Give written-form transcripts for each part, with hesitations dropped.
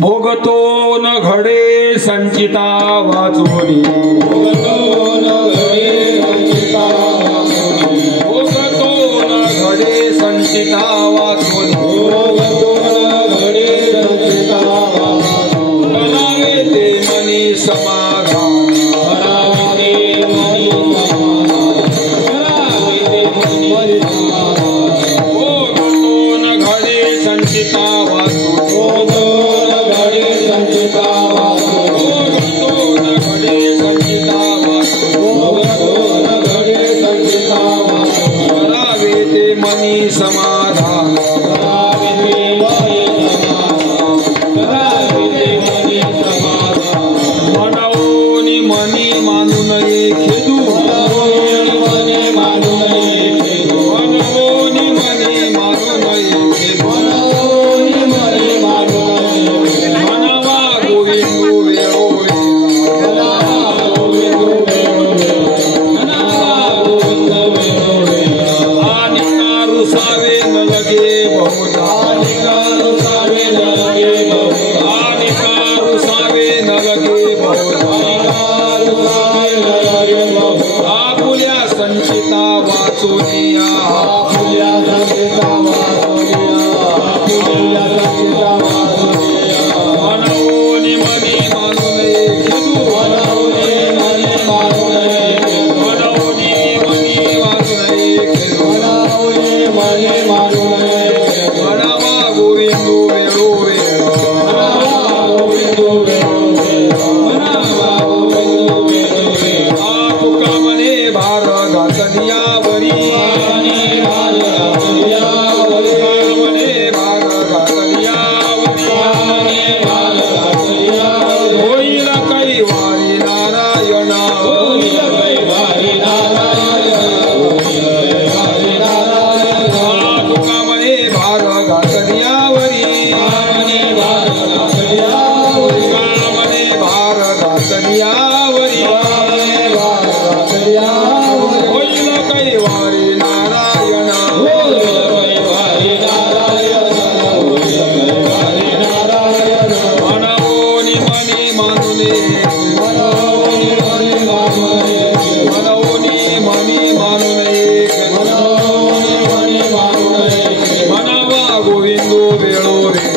भोगतो न घडे संचिता वाचोनी, भोगतो न घडे संचिता वाचोनी, बनावे ते मनी समाधान, भोगतो न घडे संचिता समाधान मनवोनी मनी मानू नये खेदू, मनवोनी मनी मानू नये खेदू, मनवोनी मनी मानू नये खेदू, मनवोनी मनी मानू नये खेदू, मनवा गोविंदो वेळो वेळा, गोविंदो वेळो वेळा, मनवा गोविंदो वेळो वेळा, आणि रुसावे न लगे बहुधा, आणि रुसावे न लगे बहुधा, आणि रुसावे न लगे बहुधा, आपुल्या संचिता वाचोनिया, आपुल्या संचिता वाचोनिया, आपुल्या संचिता वाचोनिया, मनवोनी मनी मानू नये खेदू, मनवोनी मनी मानू नये खेदू, मनवोनी मनी मानू नये खेदू, मनवोनी मनी मानू नये खेदू, मनवा गोविंद घातल्यावरी कामने भार घातल्यावरी होईल कैवारी नारायण मनवोनी मनी मानुने मनवोनी मनी मानुने मनवा गोविंदो वेळो रे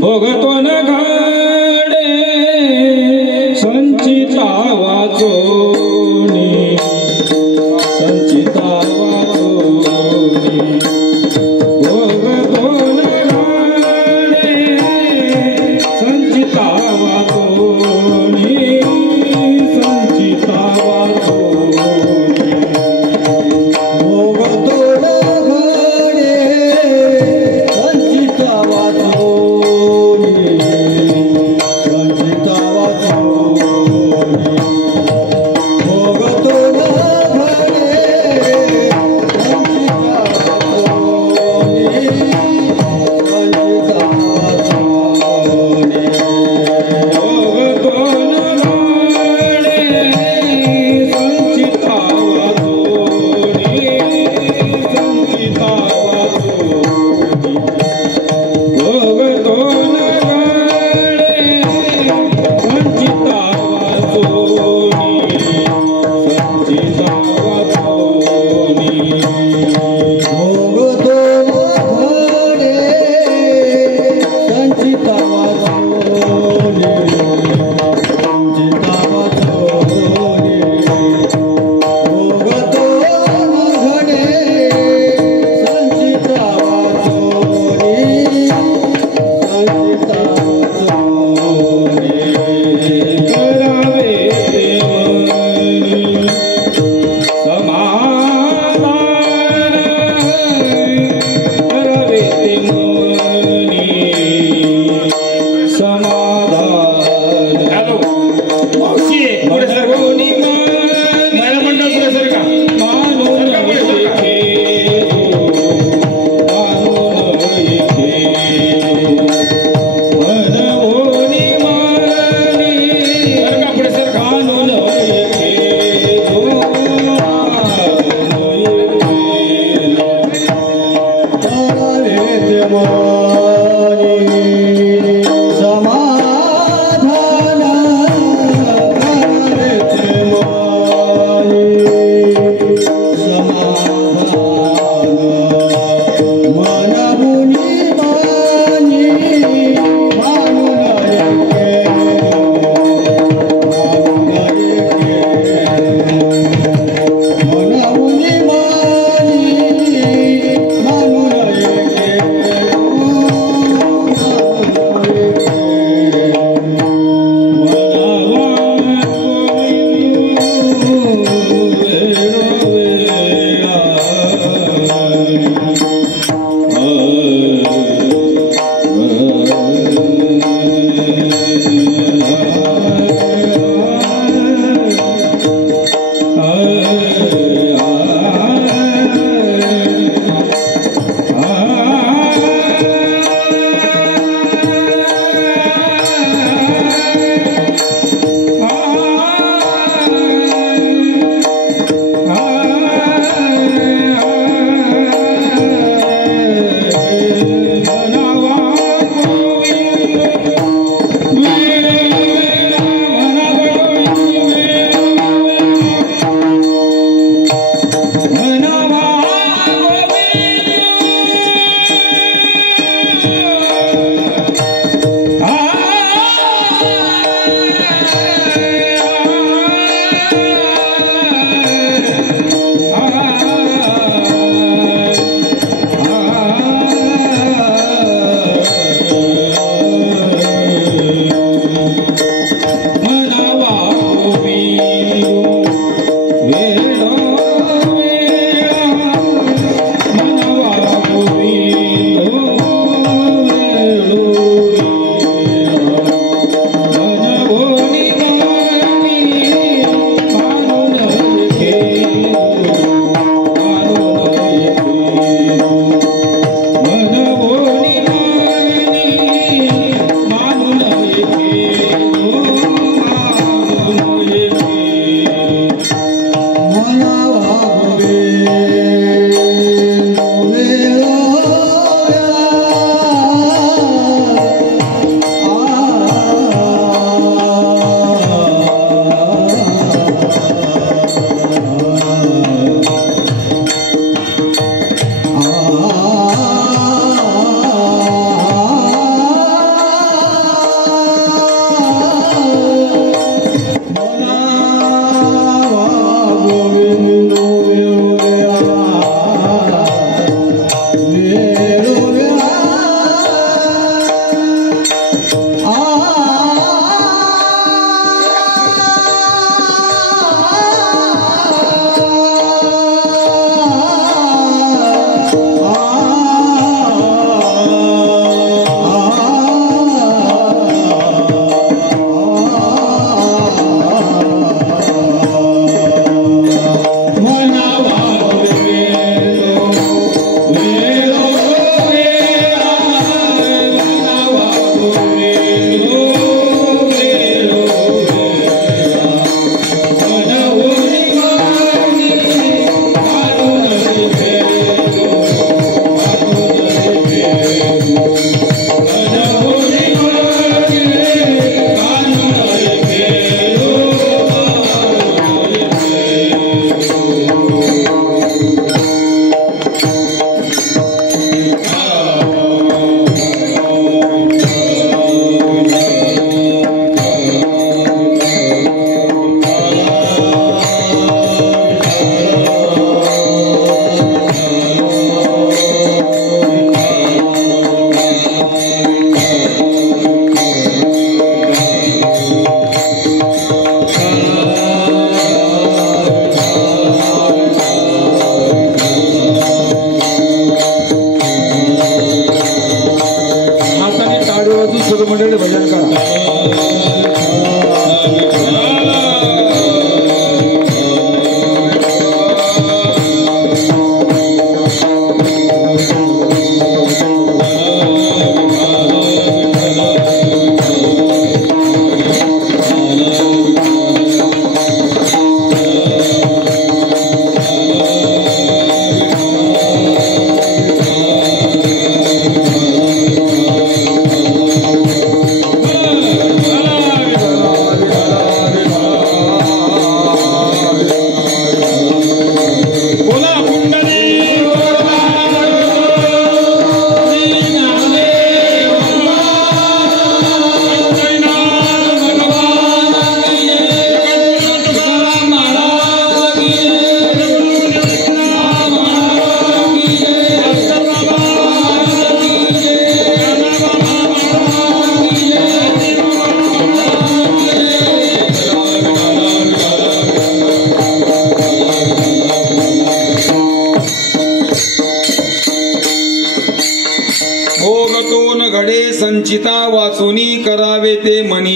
भोगतोन घाडे संचिता वाचोनी संचिता वाचोनी भोगतोन घाडे संचिता वाचोनी संचिता वाचोनी भोगतोन घाडे संचिता वाचोनी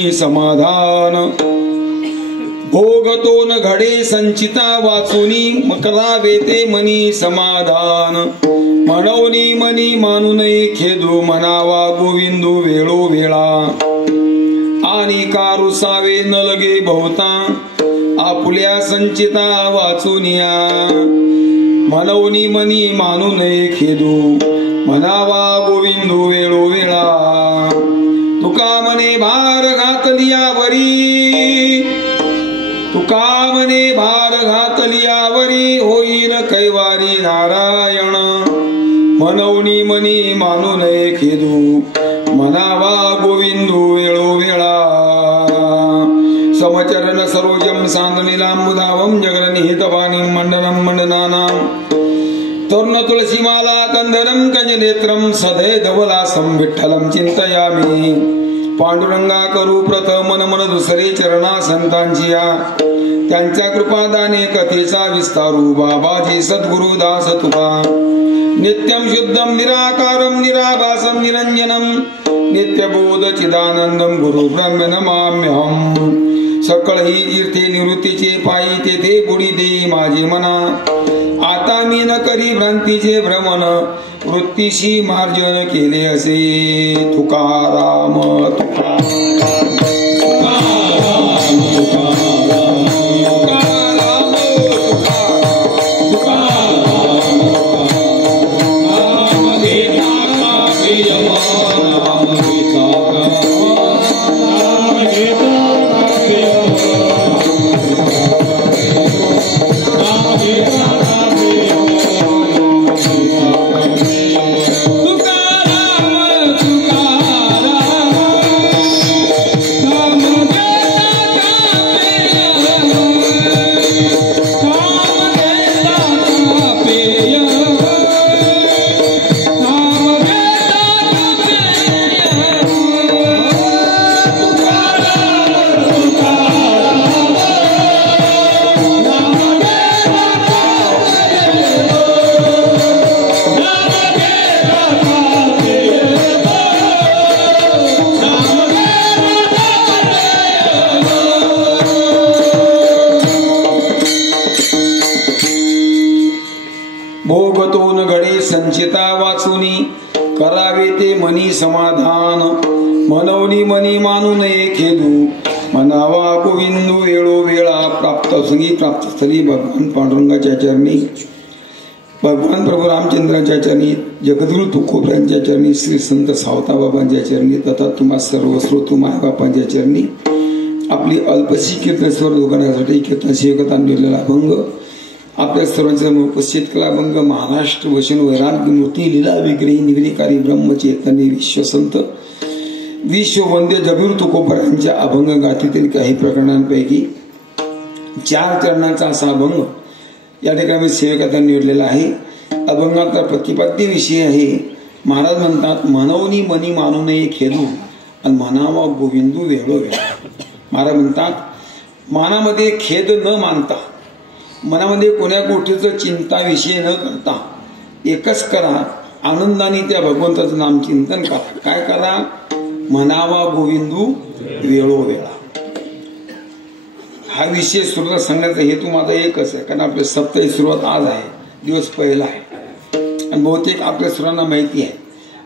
मनी समाधान भोगतो न घडे संचिता वाचुनी करावे ते मनी समाधान म्हणवनी मनी मानू नये खेदू म्हणावा गोविंदू वेळोवेळा आणि कारुसावे न लगे बहुता आपुल्या संचिता वाचुनिया म्हणवनी मनी मानू नये खेदू म्हणावा गोविंदू वेळोवेळा तुका म्हणे भार घातलियावरी तुका म्हणे भार घातलियावरी होईल कैवारी नारायण म्हणवनी मनी मानू नये खेदू म्हणावा गोविंदू वेळोवेळा समचरण सरोजम सांदनीलांबुधावं जगन्निहितवाणीं मंडनं मंडनानां तरुण तुलसीमाला कंदरं कंजनेत्रं सदय धवलासं विठ्ठलं चिंतयामि पांडुरंगा करू प्रथम मन मन दुसरे चरणा संतांची त्यांच्या कृपादाने कथेचा विस्तारू बाबाजी सद्गुरु दास तुका नित्यं शुद्धं निराकारं निराभासं निरंजनं नित्यबोध चिदानंदं गुरु ब्रह्म नमाम्यहं सकळ ही तीर्थे निवृत्तीचे पायी तेथे बुडी दे माझी मना आता मी न करी भ्रांतीचे भ्रमण वृत्तीशी मार्जन केले असे तुकाराम तुकाराम संचिता वाचुनी करावे ते मनी समाधान मनवनी मनी मानू नये खेदू म्हणावा गोविंदू वेळोवेळा प्राप्त स्थळी भगवान पांडुरंगाच्या चरणी भगवान प्रभू रामचंद्राच्या चरणी जगद्गुरु तुकोबरायांच्या चरणी श्री संत सावता बाबांच्या चरणी तथा तुम्हा सर्व श्रोतू मायबापांच्या चरणी आपली अल्पशी कीर्तन स्वर दोघांसाठी कीर्तन सेवकता मिळालेला अभंग आपल्या सर्वांच्या उपस्थित कलाभंग महाराष्ट्र वचन वैराग्य मूर्ती लीला विग्रही निवेदिकारी ब्रह्मचैतन्य विश्वसंत विश्ववंद्य जगद्गुरु तुकोबरायांच्या अभंग गाथेतील काही प्रकरणांपैकी 4 चरणांचा असा अभंग या ठिकाणी सेवकांना निवडलेला आहे. अभंगाचा प्रतिपाद्य विषय आहे. महाराज म्हणतात मनवनी मनी मानू नये खेदू आणि म्हणावा गोविंदू वेळोवेळा. महाराज म्हणतात मनामध्ये खेद न मानता मनामध्ये कोण्या गोष्टीचं चिंता विषय न करता एकच करा आनंदाने त्या भगवंताचं नाम चिंतन करा. काय करा म्हणावा गोविंदू वेळोवेळा. हा विषय सुरुवात सांगण्याचा हेतू माझा एकच आहे कारण आपल्या सप्ताही सुरुवात आज आहे. दिवस पहिला आहे आणि बहुतेक आपल्या सर्वांना माहिती आहे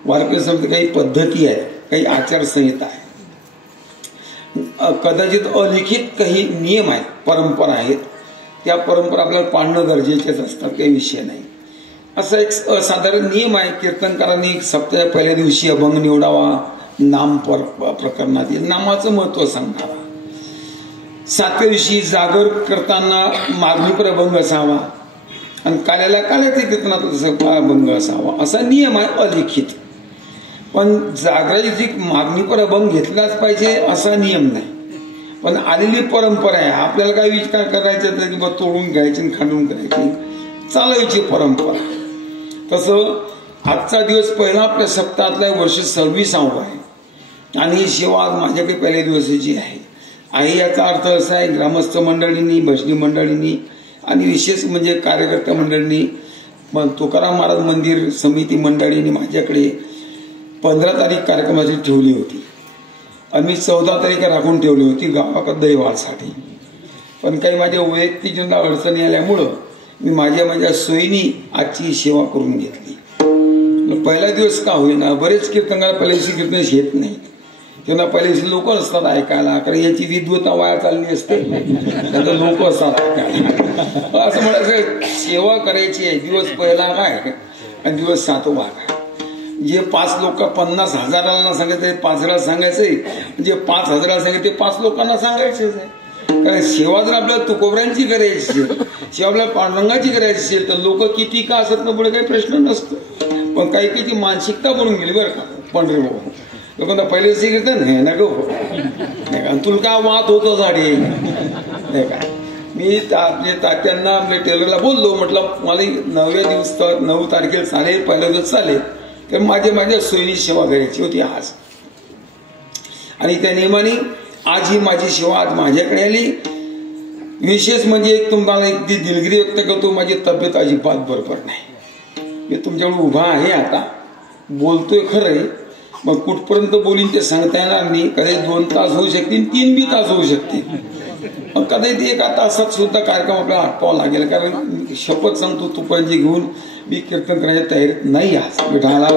वारकरी संस्थेत काही पद्धती आहेत काही आचारसंहिता आहे कदाचित अलिखित काही नियम आहेत परंपरा आहेत त्या परंपरा आपल्याला पाळणं गरजेचेच असतात काही विषय नाही. असा एक असाधारण नियम आहे कीर्तनकारांनी सप्ताहाच्या पहिल्या दिवशी अभंग निवडावा नाम प्रकरणात नामाचं महत्व सांगणारा. 7व्या दिवशी जागर करताना मागणीपर अभंग असावा आणि काल्याला काल्याच्या कीर्तनात तसा अभंग असावा असा नियम आहे अलिखित. पण जागराची मागणीपर अभंग घेतलाच पाहिजे असा नियम नाही पण आलेली परंपरा आहे. आपल्याला काय विचार करायचं तर की तोडून घ्यायची आणि खांडून करायची चालायची परंपरा. तसं आजचा दिवस पहिला आपल्या सप्ताहातला वर्ष 26वां आहे आणि ही सेवा आज माझ्याकडे पहिल्या दिवसाची आहे. याचा अर्थ असा आहे ग्रामस्थ मंडळींनी भजनी मंडळींनी आणि विशेष म्हणजे कार्यकर्ता मंडळींनी तुकाराम महाराज मंदिर समिती मंडळींनी माझ्याकडे 15 तारीख कार्यक्रमाची ठेवली होती आणि मी 14 तारीख राखून ठेवली होती गावाकडे दैवासाठी. पण काही माझ्या वैयक्तिक जीवनात अडचणी आल्यामुळं मी माझ्या सोयीनी आजची सेवा करून घेतली. पहिला दिवस का होईना, बरेच कीर्तनकार पहिल्याशी कीर्तन येत नाही, त्यांना पहिल्याशी लोक असतात ऐकायला, कारण याची विद्वता वाया चालली असते, त्यात लोक असतात ऐकायला. असं म्हणायचं सेवा करायची आहे. दिवस पहिला काय आणि दिवस 7वा काय. जे 5 लोक 50,000 सांगायचे 5 सांगायचंय, जे 5,000 सांगायचे 5 लोकांना सांगायचेच आहे. कारण सेवा जर आपल्याला तुकोबऱ्यांची करायची असेल, सेवा आपल्याला पांडुरंगाची करायची असेल तर लोक किती का असत ना पुढे काही प्रश्न नसतो. पण काही काहीची मानसिकता बनून गेली बरं का पंढरी भाऊ. लोकांना पहिले कीर्तन हे ना गो तुला काय वाद होतो झाडे नाही का. मी तात्यांना आपल्या टेलरला बोललो, म्हटलं मला 9 तारखेला चालेल, पहिला दिवस चालेल, तर माझ्या सोयीची सेवा करायची होती आज. आणि त्या नियमाने आज ही माझी सेवा आज माझ्याकडे आली. विशेष म्हणजे एक तुम्हाला एक दिलगिरी व्यक्त करतो, माझी तब्येत अजिबात बरोबर नाही. मी तुमच्याकडे उभा आहे, आता बोलतोय खरंय, मग कुठपर्यंत बोलीन ते सांगता येणार नाही. कदाचित 2 तास होऊ शकतील, 3 बी तास होऊ शकतील, मग कदाचित 1 तासात सुद्धा कार्यक्रम आपल्याला आटपावा लागेल. कारण शपथ सांगतो तुपांची घेऊन मी कीर्तन करण्याच्या तयारीत नाही. आज विठाला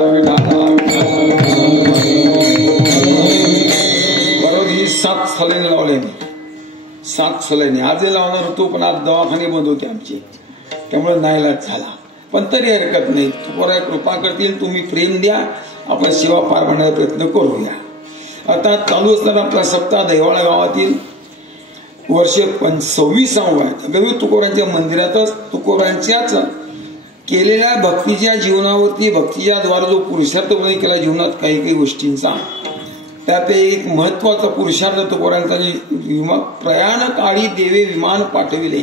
बरोबर ही 7 सलाईन लावले मी, 7 सलाईन आजही लावणार होतो, पण आज दवाखाने बंद होते आमचे, त्यामुळे नाईलाज झाला. पण तरी हरकत नाही, तुकोबा कृपा करतील, तुम्ही प्रेम द्या, आपण सेवा पार पाडण्याचा प्रयत्न करूया. आता चालू असताना आपला सप्ताह दैवाळा गावातील वर्ष 26वा आहे. गवी तुकोबांच्या मंदिरातच तुकोबांच्याच केलेल्या भक्तीच्या जीवनावरती, भक्तीच्या द्वारा जो पुरुषार्थ केला जीवनात काही गोष्टींचा, त्यापैकी एक महत्वाचा पुरुषार्थ तुकोबांचा प्रयाण काळी देवे विमान पाठविले,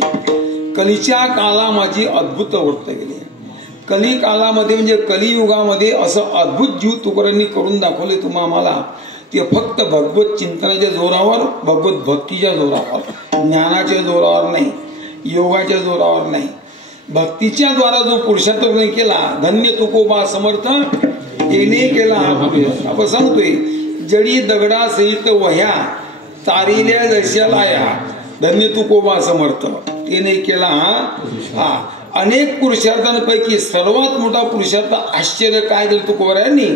कलीच्या काला माझी अद्भुत वर्त गेले. कली कालामध्ये म्हणजे कलियुगामध्ये असं अद्भुत जीव तुकोबांनी करून दाखवले तुम्हा आम्हाला. ते फक्त भगवत चिंतनाच्या जोरावर, भगवत भक्तीच्या जोरावर, ज्ञानाच्या जोरावर नाही, योगाच्या जोरावर नाही, भक्तीच्या द्वारा जो पुरुषार्थ केला. धन्य तुकोबा समर्थ येणे केला. आपण सांगतोय जडी दगडा सहित वह्या तारिल्या दशालाया, धन्य तुकोबा समर्थ येणे केला. हा अनेक पुरुषार्थांपैकी सर्वात मोठा पुरुषार्थ आश्चर्य काय केलं तुकोबांनी,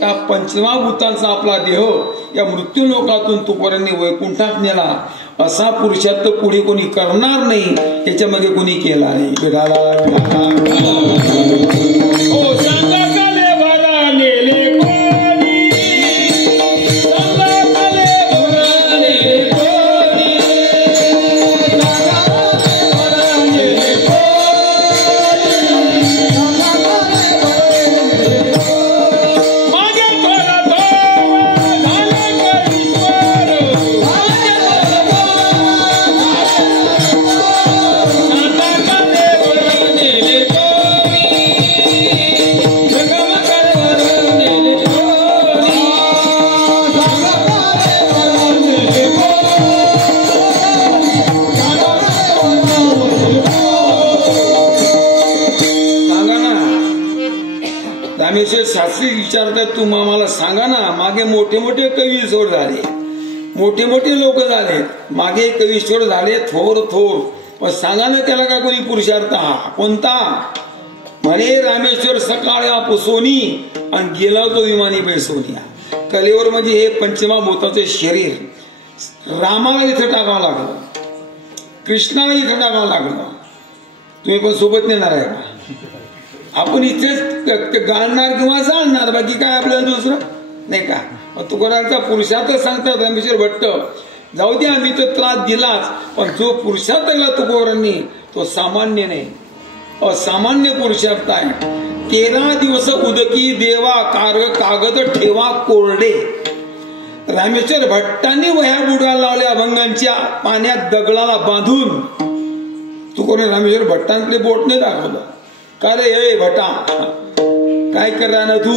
का पंचमहाभूतांचा आपला देह या मृत्यू लोकातून तुकोबांनी वैकुंठात नेला. असा पुरुषार्थ पुढे कोणी करणार नाही, त्याच्यामध्ये कोणी केला नाही. शास्त्री विचारतात, तुम्ही आम्हाला सांगा ना, मागे मोठे मोठे कवीश्वर झाले, मोठे मोठे लोक झाले, मागे कवीश्वर झाले थोर थोर, पण सांगा ना त्याला का कोणी पुरुषार्थ हा कोणता. म्हणे रामेश्वर सकाळ पुसोनी आणि गेला तो विमानी बैसोनिया. कलेवर म्हणजे हे पंचमहाभूताचे शरीर रामाला इथं टाकावं लागलं, कृष्णाला इथं टाकावं लागलं. तुम्ही पण सोबत नेणार आहे का? आपण इथेच गाळणार किंवा जाणणार, बाकी काय आपल्याला दुसरं नाही का. तुकोबांचा पुरुषार्थ सांगतात रामेश्वर भट्ट, जाऊ दे आम्ही तो त्रास दिलाच, पण जो पुरुषार्थ दिला तुकोबांनी तो सामान्य नाही, असामान्य पुरुषार्थ आहे. 13 दिवस उदकी देवा कागद ठेवा कोरडे. रामेश्वर भट्टांनी वह्या बुडायला लावल्या अभंगांच्या, पाण्यात दगडाला बांधून. तुकोबांनी रामेश्वर भट्टांकडे बोटने दाखवलं, का रे हे भटा काय करा ना तू,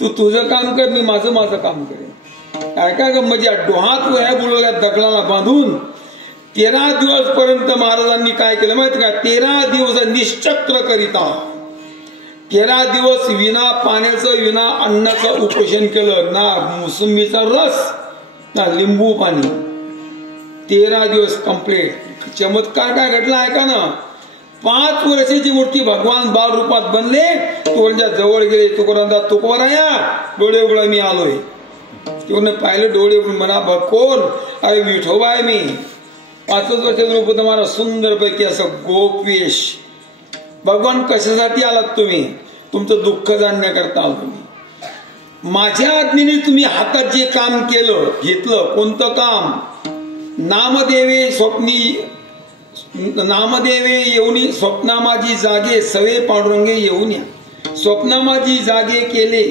तू तुझं काम कर, मी माझं काम करेन. काय काय म्हणजे डोहात वह्या बुडवल्या दगडाला बांधून. 13 दिवस पर्यंत महाराजांनी काय केलं माहिती का, 13 दिवस निश्चक्र करिता, 13 दिवस विना पाण्याचं विना अन्नाचं उपोषण केलं, ना मोसंबीचा रस ना लिंबू पाणी. 13 दिवस कंप्लीट. चमत्कार काय घडला ऐका ना. 5 वर्षाची मूर्ती भगवान बाल रूपात बनले. तुकोबांच्या जवळ गेले. तुकोबाराया डोळे उघडा, मी आलोय. तुकोबाने पाहिलं, डोळे उघडून म्हणा कोण? अरे विठोबा आहे मी. 5 वर्षाचं रूप तुम्हाला सुंदरपैकी असं गोपवेश. भगवान कशासाठी आलात तुम्ही? तुमचं दुःख जाणण्याकरता आलो तुम्ही. माझ्या आज्ञेने तुम्ही हातात जे काम केलं घेतलं, कोणतं काम? नामदेवे स्वप्नी नामदेवे येऊनी स्वप्ना माझी जागे सवे पांडुरंगे येऊन या. स्वप्ना माझी जागे केले.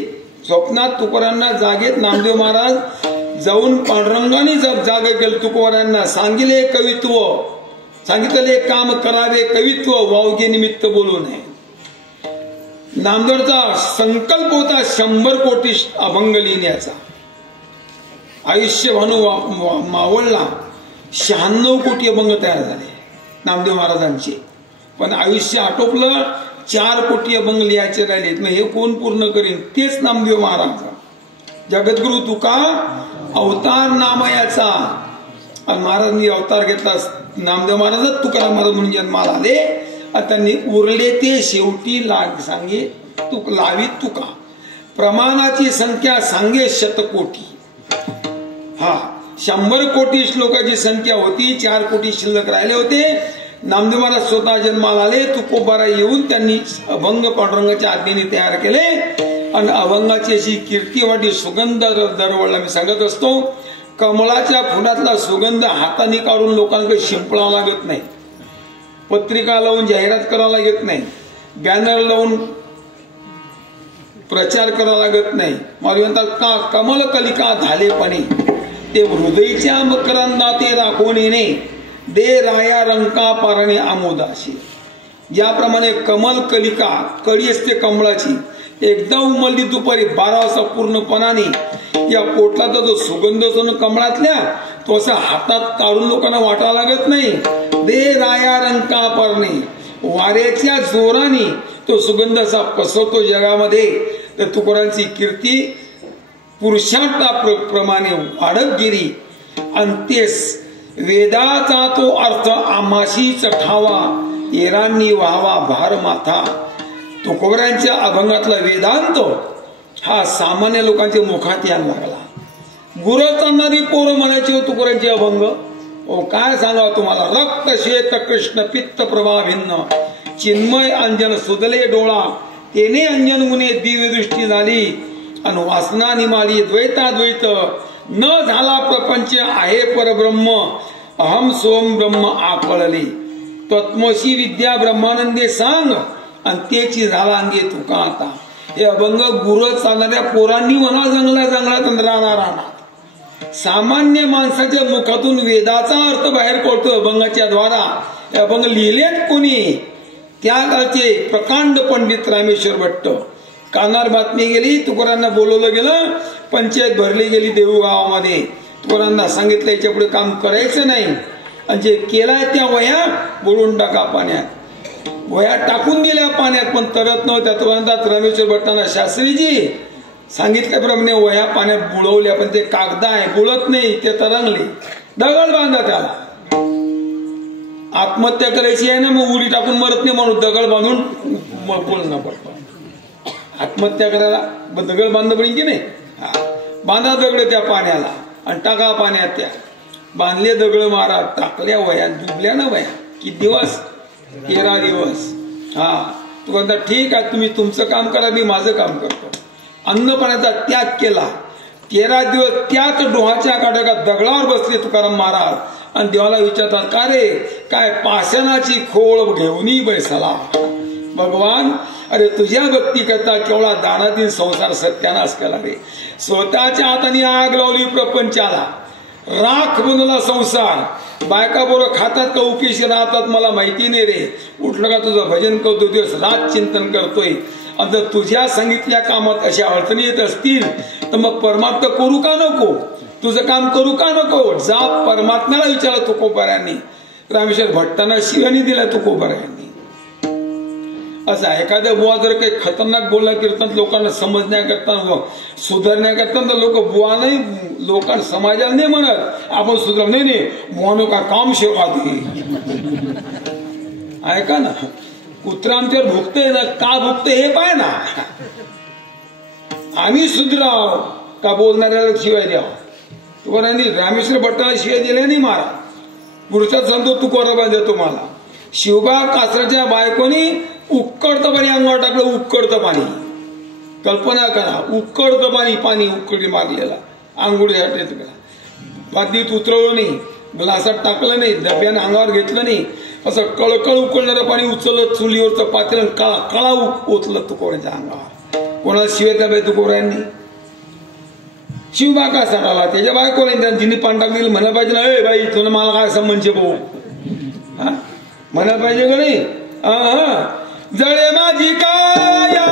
स्वप्नात तुकोबारांना जागेत नामदेव महाराज जाऊन पांडुरंगाने जागे केलं. तुकोबारांना सांगितले कवित्व, सांगितले काम करावे कवित्व, वावगे निमित्त बोलू नये. नामदेवचा संकल्प होता 100 कोटी अभंग लिहिण्याचा. आयुष्य भानू मावळला. 96 कोटी अभंग तयार झाले नामदेव महाराजांचे. पण आयुष्य आटोपलं. 4 कोटी अभंग लिहायचे राहिलेत. मग हे कोण पूर्ण करीन? तेच नामदेव महाराज. जगद्गुरु तुका अवतार नामयाचा. आणि महाराजांनी अवतार घेतला. नामदेव महाराज तुकाराम महाराज म्हणून जन्माला आले. आणि त्यांनी उरले ते शेवटी सांगे तुक लावी तुका. प्रमाणाची संख्या सांगे शतकोटी. हा 100 कोटी श्लोकाची संख्या होती. 4 कोटी शिल्लक राहिले होते. नामदेव महाराज स्वतः जन्माला आले. तुकोबारा येऊन त्यांनी अभंग पांडुरंगाच्या आज्ञेने तयार केले. आणि अभंगाची अशी कीर्ती वाटी सुगंध दरवळला. मी सांगत असतो, कमळाच्या फुलातला सुगंध हाताने काढून लोकांकडे शिंपळावा लागत नाही. पत्रिका लावून जाहिरात करावं लागत नाही. बॅनर लावून प्रचार करावा लागत नाही. मला म्हणतात का कमल कलिका झालेपणे ते हृदयच्या मकरंदा ते राखून येणे दे राया रंका पारणे आमोदाशी. ज्याप्रमाणे कमल कलिका कळी असते कमळाची, एकदा उमलली दुपारी 12 वाजता पूर्णपणाने या पोटलाचा जो सुगंध असतो ना कमळातल्या, तो असा हातात काढून लोकांना वाटावा लागत नाही. दे राया रंका पारणे, वाऱ्याच्या जोराने तो सुगंध असा पसरतो जगामध्ये. तर तुकोबारांची कीर्ती पुरुषार्थाप्रमाणे वाढत गेली. अंत्येस वेदाचा तो अर्थ आमाशी चठावा एरांनी व्हावा भार माथा. तुकोबारांच्या अभंगातला वेदांत हा सामान्य लोकांच्या मुखात यायला लागला. गुरु चालणारी पोरं म्हणायची तुकोबारांचे अभंग. काय सांगावं तुम्हाला. रक्त श्वेत कृष्ण पित्त प्रभा भिन्न चिन्मय अंजन सुदले डोळा तेने अंजन गुणे दिव्य दृष्टी झाली. आणि वासना निमाली द्वैताद्वैत न झाला प्रपंच आहे परब्रह्म अहम सोम ब्रह्म आकळले. तत्मशी विद्या ब्रह्मानंदे सांग आणि तेची झाला अंगे तुका आता. हे अभंग गुरु चालणाऱ्या पोरांनी म्हणा जंगलात राहणार. सामान्य माणसाच्या मुखातून वेदाचा अर्थ बाहेर पडतो अभंगाच्या द्वारा. हे अभंग लिहिलेत कोणी? त्या काळचे प्रकांड पंडित रामेश्वर भट्ट. कानार बातमी गेली, तुकोबारांना बोलवलं गेलं, पंचायत भरली गेली देऊ गावामध्ये. तुकोबारांना सांगितलं याच्या पुढे काम करायचं नाही. आणि जे केलाय त्या वया बुडून टाका पाण्यात. वया टाकून दिल्या पाण्यात पण तरत नव्हत्या. तुकोबारांना रामेश्वर भट्टांना शास्त्रीजी सांगितल्याप्रमाणे वया पाण्यात बुडवल्या, पण ते कागद आहे बुडत नाही, ते तरंगले. दगड बांधा त्याला. आत्महत्या करायची आहे ना, मग उडी टाकून मरत नाही म्हणून दगड बांधून बोलणं पडतं. आत्महत्या करायला दगड बांधणं पडेल की नाही. बांधा दगड त्या पाण्याला आणि टाका पाण्यात. त्या बांधले दगड मारा, टाकल्या वया, डुबल्या ना वया. किती दिवस? 13 दिवस. तू म्हणता ठीक आहे, तुम्ही तुमचं काम करा, मी माझं काम करतो. अन्न पाण्याचा त्याग केला. 13 दिवस त्याच डोहाच्या काठात दगडावर बसले तुकाराम महाराज आणि देवाला विचारतात, का रे काय पाषाणाची खोळ घेऊनी बैसला. भगवान, अरे तुझ्या भक्ती करता केवळा दानातील संसार सत्यानाश केला रे. स्वतःच्या हाताने आग लावली प्रपंचाला, राख बनवला संसार. बायका बरोबर खातात का उपेशी राहतात मला माहिती नाही रे. उठलं का तुझं भजन करतो, दिवस रात चिंतन करतोय. आणि जर तुझ्या सांगितल्या कामात अशा अडचणी येत असतील तर मग परमार्थ करू का नको? तुझं काम करू का नको? जा परमात्म्याला विचारलं तुकोबारांनी. रामेश्वर भट्टांना शिवानी दिला तुकोबारांनी. असं एखाद्या बुवा जर काही खतरनाक बोलला कीर्तन लोकांना समजण्याकरता सुधारण्याकरता तर लोक बुवा नाही लोकांना समाजाला नाही म्हणत आपण सुधार नाही बुवानो का काम शेवाते ऐका ना कुत्रा आमच्यावर भुकते ना का भुकते हे पाय ना आम्ही सुधराव का बोलणाऱ्याला शिवाय द्यावा तुकारांनी रामेश्वर भट्टाला शिवाय दिल्या नाही मारा पुरुषात सांगतो तू कोरोबा देतो मला शिवबा कासराच्या बायकोनी उकडतं पाणी अंगावर टाकलं उकडतं पाणी कल्पना करा उकडतं पाणी उकडी मारलेला आंघोळीसाठी बादलीत उतरवलं नाही ग्लासात टाकलं नाही डब्याने अंगावर घेतलं नाही असं कळकळ उकळणारं पाणी उचलत चुलीवरचं पातेलं कळा ओतलं तुकोऱ्याच्या अंगावर कोणाला शिवाय त्या बाई तुकोऱ्यांनी शिवबा का सराला त्याच्या बायकोला जिने पाणी टाकलेलं म्हणायला पाहिजे ना ए बाई तुला मला काय संबंध भाऊ हा म्हणायला पाहिजे का नाही जळे माझी काया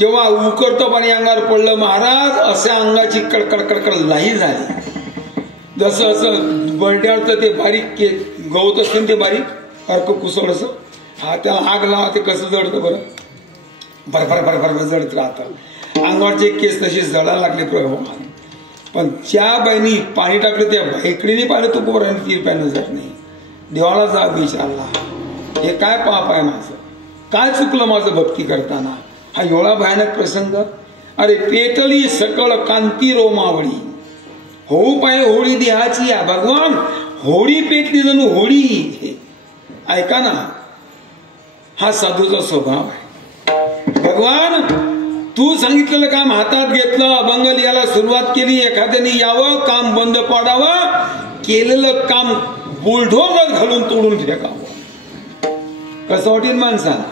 जेव्हा उकडतं पाणी अंगावर पडलं महाराज अशा अंगाची कडकड कडकड लाही झाली जसं असं बर्ड्यावरचं ते बारीक गवत असते ते बारीक अर्क कुसळ असं हा त्याला आग लावा ते कसं जडतं बरं भरभर जडत राहतं अंगावरचे केस तसे जळायला लागले प्रभावाने पण ज्या बाईनी पाणी टाकलं त्या बाईकडे पाहिलं तो कोबर आणि 3 रुपयानं जर नाही देवाला जा विचारला हे काय पाप आहे माझं काय चुकलं माझं भक्ती करताना हा एवढा भयानक प्रसंग अरे पेटली सकळ कांती रोमावळी होऊ पाय होळी देहाची या भगवान होळी पेटली जणू होळी ऐका ना हा साधूचा स्वभाव आहे भगवान तू सांगितलेलं काम हातात घेतलं अभंग लिहायला सुरुवात केली एखाद्याने यावं काम बंद पाडावं केलेलं काम बुलढोजर घालून तोडून फेकावं कसं वाटेल माणसाला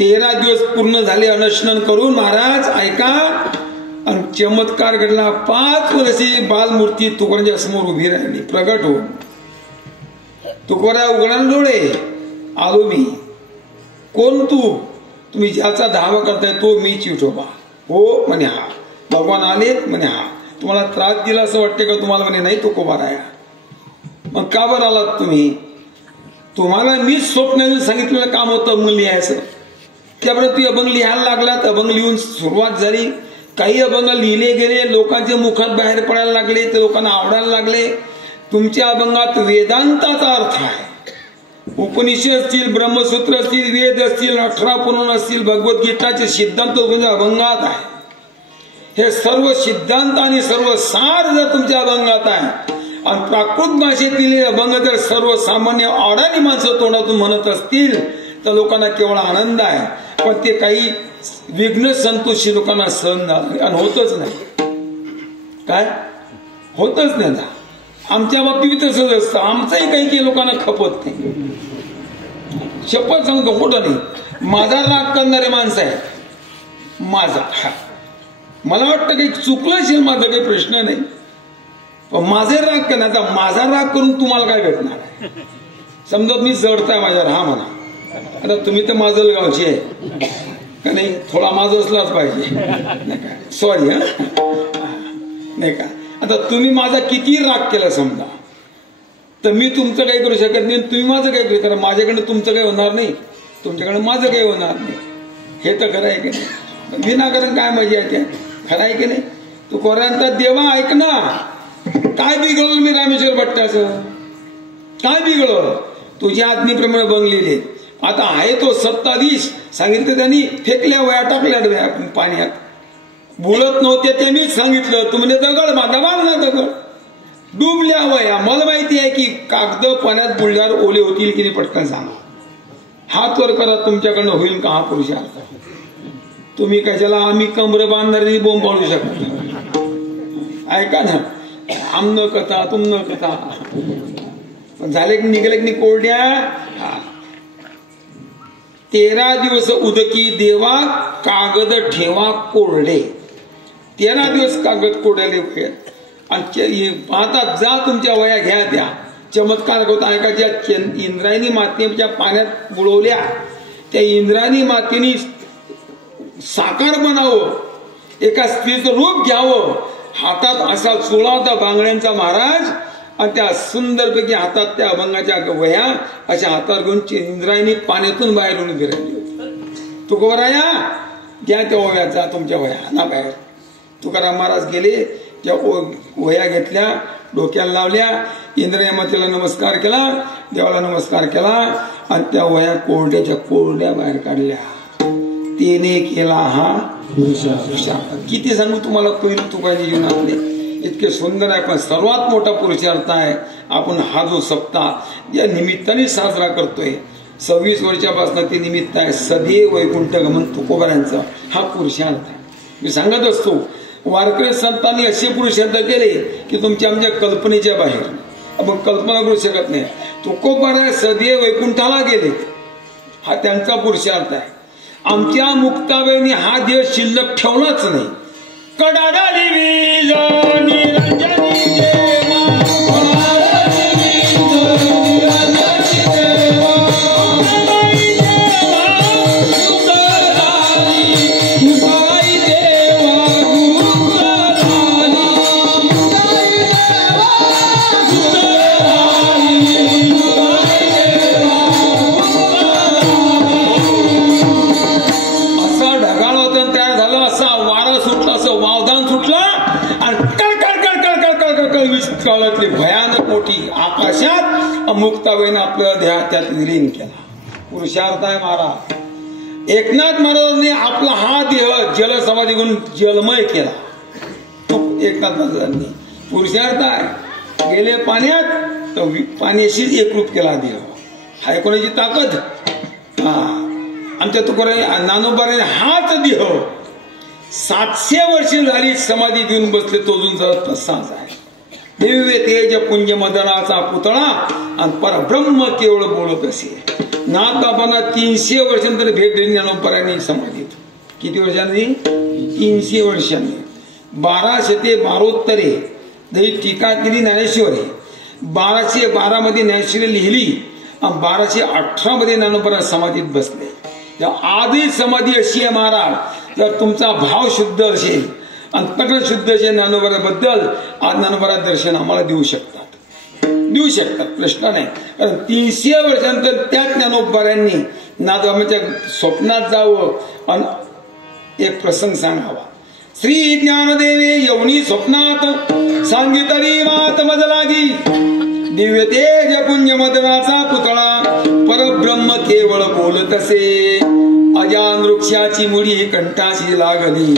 13 दिवस पूर्ण झाले अनशन करून महाराज ऐका आणि चमत्कार घडला 5 वर्षी बालमूर्ती तुकोरांच्या समोर उभी राहिली प्रगट हो तुकोरा उघडा डोळे आलो मी कोण तुम्ही ज्याचा धावा करताय तो मीच विठोबा हो म्हणे हा भगवान आलेत म्हणे हा तुम्हाला त्रास दिला असं वाटते का तुम्हाला म्हणे नाही तुकोबा राया मग का बरं आलात तुम्ही तुम्हाला मीच स्वप्न सांगितलेलं काम होतं मग लिहायचं त्यामुळे तू अभंग लिहायला लागलात अभंग लिहून सुरुवात झाली काही अभंग लिहिले गेले लोकांच्या मुखात बाहेर पडायला लागले ते लोकांना आवडायला लागले तुमच्या अभंगात वेदांताचा अर्थ आहे उपनिषद असतील ब्रह्मसूत्र असतील वेद असतील 18 पुराण असतील भगवद्गीताचे सिद्धांत तुमच्या अभंगात आहे हे सर्व सिद्धांत आणि सर्व सार जर तुमच्या अभंगात आहे आणि प्राकृत भाषेतील अभंग जर सर्वसामान्य अडाणी माणसं तोंडातून म्हणत असतील तर लोकांना केवळ आनंद आहे पण ते काही विघ्न संतोषी लोकांना सहन झालं आणि होतच नाही काय होतच नाही ना आमच्या बाबतीत तसंच असतं आमचंही काही लोकांना खपत नाही शपथ सांगतो खोटं नाही माझा राग करणारे माणसं आहे माझा मला वाटतं काही चुकलं असेल माझा काही प्रश्न नाही पण माझे राग करण्याचा माझा राग करून तुम्हाला काय भेटणार आहे समजा मी जडताय माझ्यावर हा म्हणा आता तुम्ही तर माजलगावची आहे का नाही थोडा माझ असलाच पाहिजे नाही का सॉरी हा नाही का आता तुम्ही माझा किती राग केला समजा तर मी तुमचं काही करू शकत नाही तुम्ही माझं काही करू कारण माझ्याकडनं तुमचं काही होणार नाही तुमच्याकडनं माझं काही होणार नाही हे तर खरं आहे की नाही विनाकारण काय मजा येते खरं आहे की नाही तू कोऱ्यांचा देवा ऐक ना काय बिघडलं मी रामेश्वर भट्टाचं काय बिघडलं? तुझ्या आज्ञेप्रमाणे बनलेले. आता आहे तो सत्ताधीश, सांगितलं त्यांनी, फेकल्या वया टाकल्या पाण्यात. बोलत नव्हते ते मीच सांगितलं, तुम्ही दगड बांधा, बांधला दगड. डुबल्या वया. मला माहिती आहे की कागद पाण्यात बुडल्यावर ओले होतील की नाही, पटकन सांगा. हात वर करा, तुमच्याकडनं होईल का हा पुरुषार्थ? तुम्ही कशाला आम्ही कमर बांधणारी बोंब पाडू शकतो? ऐका ना, आम न कथा तुम न कथा. झाले की निघाले की नाही कोरड्या. 13 दिवस उदकी देवा, कागद ठेवा कोरडे. 13 दिवस कागद कोरडले. आणि आता जा तुमच्या वया घ्या. त्या चमत्कार होता ऐकायच्या. इंद्रायणी मातेच्या पाण्यात बुडवल्या. त्या इंद्रायणी मातेनी साकार बनावं, एका स्त्रीचं रूप घ्यावं. हातात असा 16 होता बांगड्यांचा महाराज, आणि त्या सुंदरपैकी हातात त्या अभंगाच्या वया अशा हातात घेऊन इंद्रायणी पाण्यातून बाहेर येऊन फिरायली होती. तुकोबाराया घ्या त्या वयाचा तुमच्या वया ना बाहेर. तुकाराम महाराज गेले, त्या वया घेतल्या, डोक्याला लावल्या, इंद्रायणी मातेला नमस्कार केला, देवाला नमस्कार केला, आणि त्या वया कोरड्याच्या कोरड्या बाहेर काढल्या. तेने केला हा पुरुषार्थ. किती सांगू तुम्हाला तुकाच्या जीवनातले, इतके सुंदर आहे. पण सर्वात मोठा पुरुषार्थ आहे आपण हा जो सप्ताह या निमित्ताने साजरा करतोय. 26 वर्षापासून ते निमित्त आहे सदैव वैकुंठ गमन तुकोबारांचा. हा पुरुषार्थ आहे. मी सांगत असतो, वारकरी संतांनी असे पुरुषार्थ केले की तुमच्या आमच्या कल्पनेच्या बाहेर, आपण कल्पना करू शकत नाही. तुकोबारा सदैव वैकुंठाला गेले, हा त्यांचा पुरुषार्थ आहे. आमच्या मुक्ताबाईंनी हा देह शिल्लक ठेवलाच नाही. कडाडाली वीज निरंजनी देवा, काळातली भयानक मोठी आकाशात मुक्ताबाईनं आपल्या देहात विलीन केला. पुरुषार्थ आहे महाराज. एकनाथ महाराजांनी आपला हा देह जलसमाधी घेऊन जलमय केला. एकनाथ महाराजांनी पुरुषार्थ आहे. गेले पाण्यात तर पाण्याशीच एकरूप केला देह. हाय कोणाची ताकद? आमच्या तुकाराम ज्ञानोबाने हाच देह 700 वर्ष झाली समाधी देऊन बसले, तो अजून तसाच आहे. दिव्य तेज पुंज मदनाचा पुतळा आणि परब्रह्म केवळ बोलत असे. नाथबाबांना 300 वर्षांतर भेट दिली ज्ञानोबांनी समाधीत. किती वर्षांनी? 300 वर्षांनी. 1212 दही टीका केली ज्ञानेश्वरी. 1212 मध्ये ज्ञानेश्वरी लिहिली आणि 1218 मध्ये ज्ञानोबा समाधीत बसले. आधी समाधी अशी आहे महाराज, जर तुमचा भाव शुद्ध असेल, अंतकरण शुद्ध असेल ज्ञानोबाबद्दल, आज ज्ञानोबा दर्शन आम्हाला देऊ शकतात, प्रश्न नाही. कारण 300 वर्षांतर त्या ज्ञानोबांनी नाथबाबांच्या स्वप्नात जावं आणि एक प्रसंग सांगावा. श्री ज्ञानदेवे यवनी स्वप्नात सांगितली मात मज लागी, दिव्य तेज पुंज मदनाचा पुतळा परब्रह्म केवळ बोलत असे. अजान वृक्षाची मुडी कंठाशी लागली,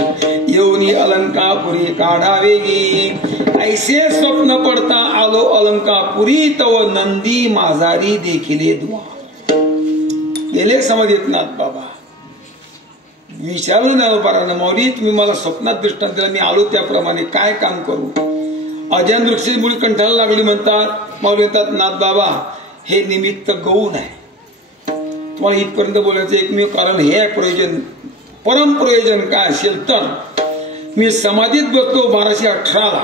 येऊनी अलंकापुरी काढावेगी. ऐसे स्वप्न पडता आलो अलंकापुरी, तव नंदी माझारी देखिले दुआ. गेले समाधीत नाथ बाबा. विचारलं ज्ञानोबांना, मौली तुम्ही मला स्वप्नात दृष्टांत दिला, मी आलो त्याप्रमाणे काय काम करू? अजान वृक्षाची मुडी कंठाला लागली म्हणतात. मौली म्हणतात, नाथ बाबा हे निमित्त गौण आहे. तुम्हाला इथपर्यंत बोलायचं एकमेव कारण हे आहे, प्रयोजन, परम प्रयोजन काय असेल तर मी समाधीत बसतो 1218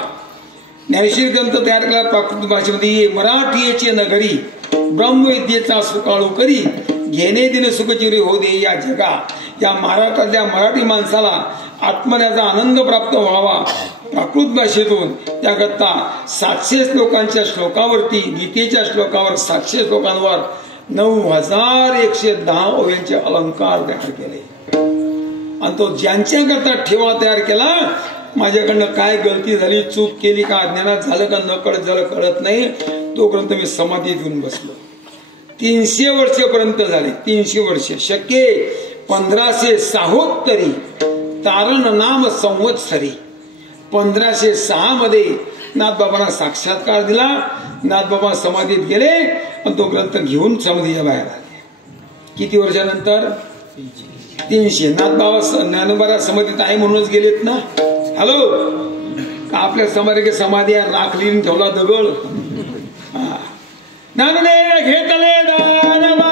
ज्ञानेश्वरी ग्रंथ तयार केला प्राकृत भाषेमध्ये. मराठीचे नगरी ब्रह्मविद्येचा सुकाळू करी, घेणे दिन सुखचिरी हो दे या जगा. या महाराष्ट्रातल्या मराठी माणसाला आत्मन्याचा आनंद प्राप्त व्हावा प्राकृत भाषेतून. त्याकरता 700 श्लोकांच्या श्लोकावरती, गीतेच्या श्लोकावर 700 श्लोकांवर 9110 ओव्यांचे अलंकार तयार केले. आणि तो ज्यांच्याकरता ठेवा तयार केला. माझ्याकडनं काय गलती झाली, चूक केली का, अज्ञानात झालं का, न कळत झालं कळत नाही, तो ग्रंथ मी समाधीत घेऊन बसलो. 300 वर्षापर्यंत झाले. 300 वर्ष शक्य 1576 तारण नाम संवत्सरी. 1506 मध्ये नाथबाबांना साक्षात्कार दिला. नाथबाबा समाधीत गेले आणि तो ग्रंथ घेऊन समाधीच्या बाहेर आले. किती वर्षानंतर? 300. नाथबाबा ज्ञानोबाला समाधीत आहे म्हणूनच गेलेत ना. हॅलो, आपल्या समाधी राखली ठेवला दगड. ज्ञानदेव घेतले दान बाबा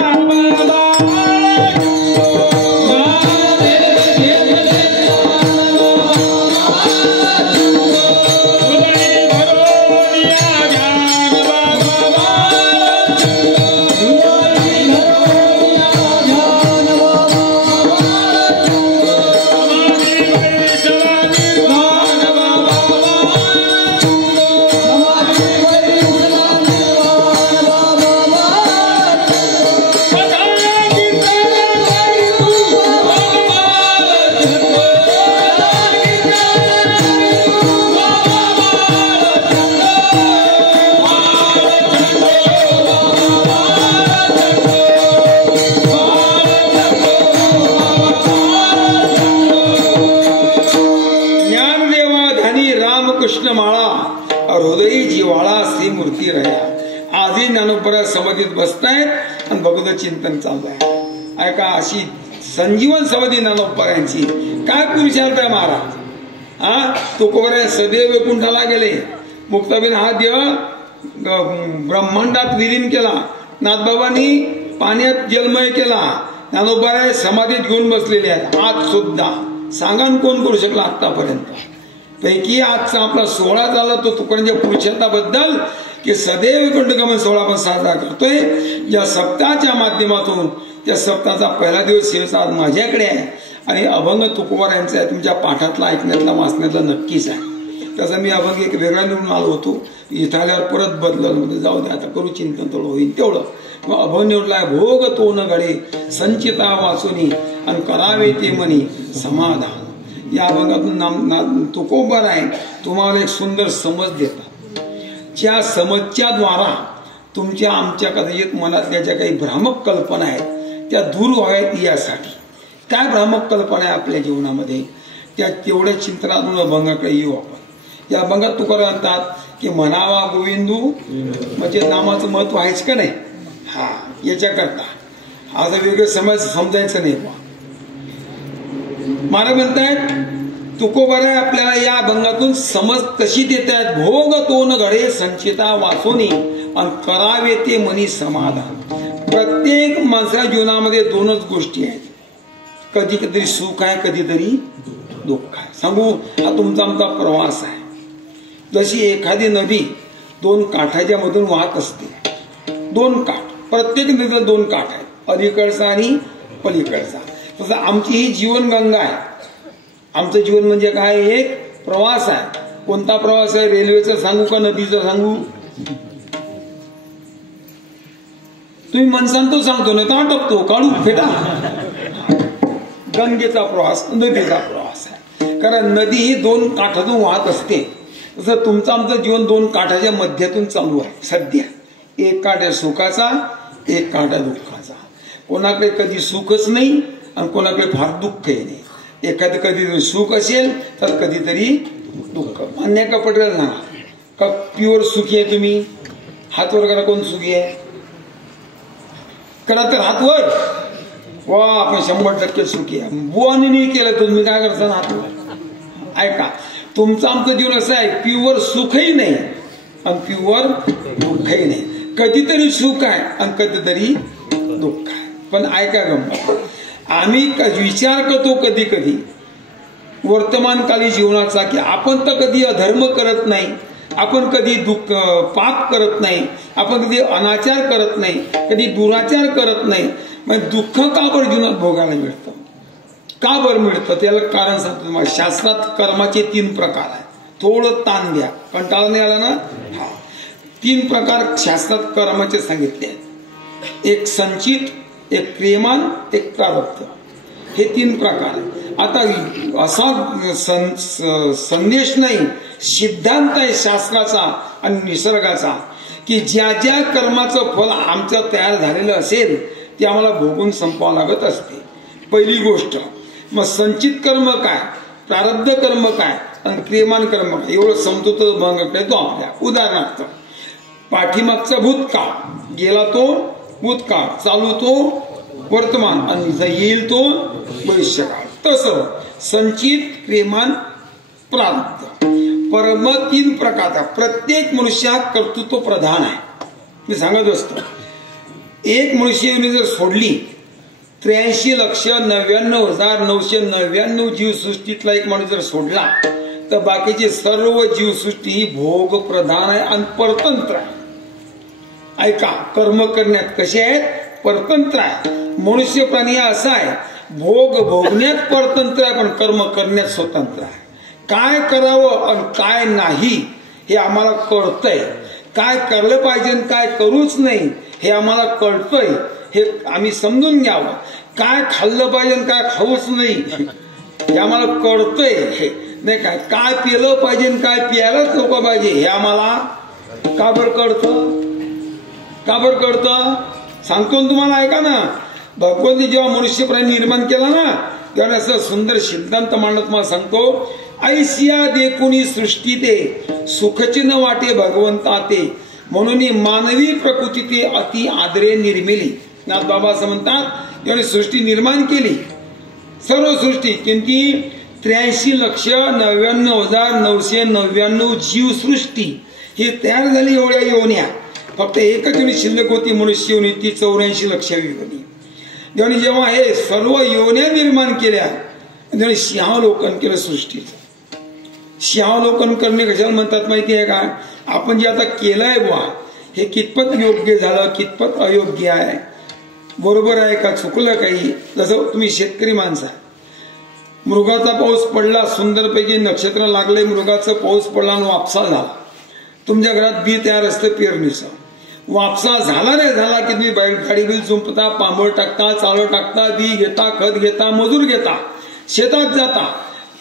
हृदयी जिवाळा सी मूर्ती रह्या. आजही ज्ञानोबा समाधीत बसतायत आणि भगवत चिंतन चालू आहे. ऐका, अशी संजीवन समाधी ज्ञानोबांची काय पुरुषार्थ आहे महाराज. तुकोबराय सदैव वैकुंठाला गेले. मुक्ताबेन हा देव ब्रह्मांडात विलीन केला. नाथबाबांनी पाण्यात जलमय केला. ज्ञानोबा समाधीत घेऊन बसलेले आहेत आज सुद्धा. सांगा कोण करू शकला आतापर्यंत. पैकी आजचा आपला सोहळा झाला तो तुकारांच्या पुरुषार्थाबद्दल की सदैव वैकुंठगमन सोहळा आपण साजरा करतोय. या सप्ताहाच्या माध्यमातून त्या सप्ताहाचा पहिला दिवस शेवटचा आज माझ्याकडे आहे आणि अभंग तुकोबारायांचा आहे. तुमच्या पाठातला ऐकण्यातला वाचण्यातला नक्कीच आहे. त्याचा मी अभंग एक वेगळा निवडून आलो होतो. इथं आल्यावर परत बदललं म्हणजे जाऊ दे आता करू चिंतन तेवढं होईल तेवढं. मग अभंग निवडलाय भोग तो न घडे संचिता वाचुनी आणि करावे ते मनी समाधान. या अभंगातून तुकोबाराय तुम्हाला एक सुंदर समज देतात. ज्या समजच्या द्वारा तुमच्या आमच्या कदाचित मनातल्या ज्या काही भ्रामक कल्पना आहेत त्या दूर व्हाव्यात यासाठी. काय भ्रामक कल्पना आहे आपल्या जीवनामध्ये त्या तेवढ्या चिंतनातून अभंगाकडे येऊ आपण. या अभंगात तुकाराम म्हणतात की म्हणावा गोविंदू म्हणजे नामाचं महत्व आहेच का नाही. हा, याच्याकरता आज वेगळं समजायचं नाही. मला म्हणतायत तुकोबाराय आपल्याला या अभंगातून समज कशी देत आहेत. भोग तो न घडे संचिता वाचोनी आणि करावे ते मनी समाधान. प्रत्येक माणसाच्या जीवनामध्ये दोनच गोष्टी आहेत. कधी कधीतरी सुख आहे, कधीतरी दुःख आहे. सांगू, हा तुमचा आमचा प्रवास आहे. जशी एखादी नदी दोन काठाच्या मधून वाहत असते. दोन काठ, प्रत्येक नदीला दोन काठ आहेत, अलीकडचा आणि पलीकडचा. तसं आमची ही जीवनगंगा आहे. आमचं जीवन म्हणजे काय, एक प्रवास आहे. कोणता प्रवास आहे, रेल्वेचा सांगू का नदीचा सांगू. तुम्ही मनसान तो सांगतो नाही तर आटपतो काढू फेटा. गंगेचा प्रवास, नदीचा प्रवास आहे. कारण नदी ही दोन काठातून वाहत असते. तसं तुमचं आमचं जीवन दोन काठाच्या मध्यातून चालू आहे सध्या. एक काठ आहे सुखाचा, एक काठ आहे दुःखाचा. कोणाकडे कधी सुखच नाही आणि कोणाकडे फार दुःखही नाही. एखादं कधीतरी सुख असेल तर कधीतरी दुःख. मान्य का पटेल ना का प्युअर सुखी आहे तुम्ही. हातवर करा, कोण सुखी आहे करा तर हातवर. वा, आपण 100% सुखी आहे. बुवानी नाही केलं तुम्ही काय करता हातवर. ऐका, तुमचं आमचं जीवन असं आहे, प्युअर सुखही नाही आणि प्युअर दुःखही नाही. कधीतरी सुख आहे आणि कधीतरी दुःख आहे. पण ऐका गंमत, आम्ही विचार करतो कधी कधी वर्तमानकाली जीवनाचा की आपण तर कधी अधर्म करत नाही, आपण कधी दुःख पाप करत नाही, आपण कधी अनाचार करत नाही, कधी दुराचार करत नाही. मग दुःख का बरं जीवनात भोगायला मिळतं, का बरं मिळतं त्याला कारण सांगतो तुम्हाला. शास्त्रात कर्माचे 3 प्रकार आहेत. थोडं ताण द्या, कंटाळा नाही आला ना. हा, 3 प्रकार शास्त्रात कर्माचे सांगितले आहेत. एक संचित, एक क्रियमान, एक प्रारब्ध. हे 3 प्रकार. आता असा संदेश नाही, सिद्धांत आहे शास्त्राचा आणि निसर्गाचा की ज्या ज्या कर्माचं फल आमचं तयार झालेलं असेल ते आम्हाला भोगून संपवावं लागत असते. पहिली गोष्ट. मग संचित कर्म काय, प्रारब्ध कर्म काय आणि क्रियमान कर्म काय, एवढं समजूत भंग तो आपल्या. उदाहरणार्थ, पाठीमागचा भूतकाळ गेला तो भूतकाळ, चालू तो वर्तमान आणि येईल तो भविष्यकाळ. तसं संचित, क्रियमान, प्रारब्ध परम 3 प्रकारचा. प्रत्येक मनुष्य हा कर्तृत्व प्रधान आहे. मी सांगत असतो, एक मनुष्य जर सोडली 83,99,999 जीवसृष्टीतला एक माणूस जर सोडला तर बाकीची सर्व जीवसृष्टी ही भोग प्रधान आहे आणि परतंत्र आहे. ऐका, कर्म करण्यात कसे आहेत, परतंत्र आहे. मनुष्य प्राणी असा आहे, भोग भोगण्यात परतंत्र आहे पण कर्म करण्यात स्वतंत्र आहे. काय करावं आणि काय नाही हे आम्हाला कळतंय. काय करलं पाहिजे आणि काय करूच नाही हे आम्हाला कळतंय. हे आम्ही समजून घ्यावं. काय खाल्लं पाहिजे आणि काय खाऊच नाही हे आम्हाला कळतंय. हे नाही काय, काय पिलं पाहिजे आणि काय प्यायलाच नको पाहिजे हे आम्हाला का बरं कळतं, का बरं कळतं सांगतो ना तुम्हाला. ऐका ना, भगवंतांनी जेव्हा मनुष्य प्राणी निर्माण केला ना तेव्हा असं सुंदर सिद्धांत मांडत तुम्हाला सांगतो. ऐसिया देखुनी सृष्टी ते सुखचिन वाटे भगवंता ते, म्हणून मानवी प्रकृती ते अति आदरे निर्मिली. बाबा असं म्हणतात, त्याने सृष्टी निर्माण केली, सर्व सृष्टी. किंती 83,99,999 जीवसृष्टी ही तयार झाली. एवढ्या योन्या फक्त एकच योनी शिल्लक होती, मनुष्य योनी, ती 84,00,000 योनी. जेव्हा हे सर्व योन्या निर्माण केल्या त्याने सिंहावलोकन केलं सृष्टीचं. सिंहावलोकन करणे कशाला म्हणतात माहिती आहे का, आपण जे आता केलंय बुवा हे कितपत योग्य झालं, कितपत अयोग्य आहे, बरोबर आहे का, चुकलं काही. जसं तुम्ही शेतकरी माणसं, मृगाचा पाऊस पडला, सुंदरपैकी नक्षत्र लागले, मृगाचा पाऊस पडला आणि वापसा झाला. तुमच्या घरात बी तयार असतं पेरणीचं, वापसा झाला नाही झाला की तुम्ही गाडी बिल जुंपता, पांबळ टाकता, चालू टाकता, बी घेता, खत घेता, मजूर घेता, शेतात जाता,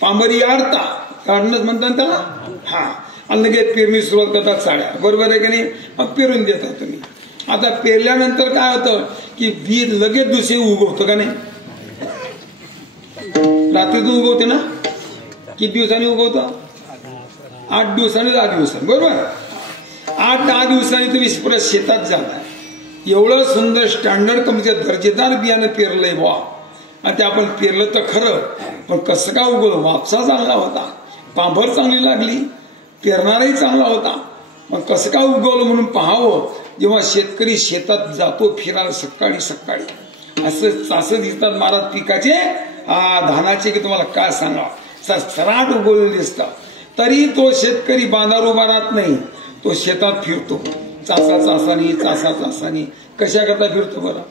पांबरी आडता, काढणंच म्हणतात त्याला. हा, आणि लगेच पेरणी सुरुवात करतात साड्या, बरोबर आहे की नाही. मग पेरून देता तुम्ही. आता पेरल्यानंतर काय होतं की बी लगेच दुसरे उगवतं का नाही, रात्रीतून उगवते ना. किती दिवसांनी उगवतं, 8 दिवसांनी 10 दिवसांनी, बरोबर. 8-10 दिवसांनी तुम्ही परत शेतात जाता. एवढं सुंदर स्टँडर्ड कंपनीचं दर्जेदार बियाणं पेरलंय बुवा, आणि ते आपण पेरलं तर खरं, पण कसं का उगवलं, वापसा चांगला होता, पांभर चांगली लागली, पेरणाराही चांगला होता, मग कसं का उगवलं म्हणून पाहावं. जेव्हा शेतकरी शेतात जातो फिरायला सकाळी सकाळी, असं चासं दिसतात महाराज पिकाचे, धानाचे, की तुम्हाला काय सांगा, सराट उगवलेले दिसतात. तरी तो शेतकरी बांधावर उभा राहत नाही, तो शेतात फिरतो चासा चासानी, चासा चासानी. कशा करता फिरतो बरं,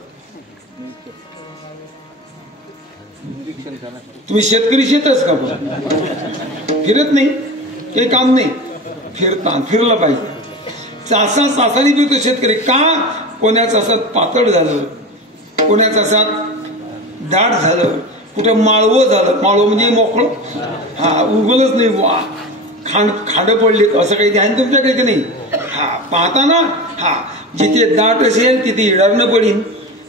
तुम्ही शेतकरी शेतच का फिरत नाही, काही काम नाही, फिरलं पाहिजे. चासा चासानी फिरतो शेतकरी का, कोणाचं असं पातळ झालं, कोणाचं असं दाट झालं, कुठं माळवं झालं, माळवं म्हणजे मोकळं, हा उगलच नाही वा, खांड पडले असं काही ध्यान तुमच्याकडे की नाही. हा पाहता ना, हा जिथे दाट असेल तिथे इडारणं पडीन,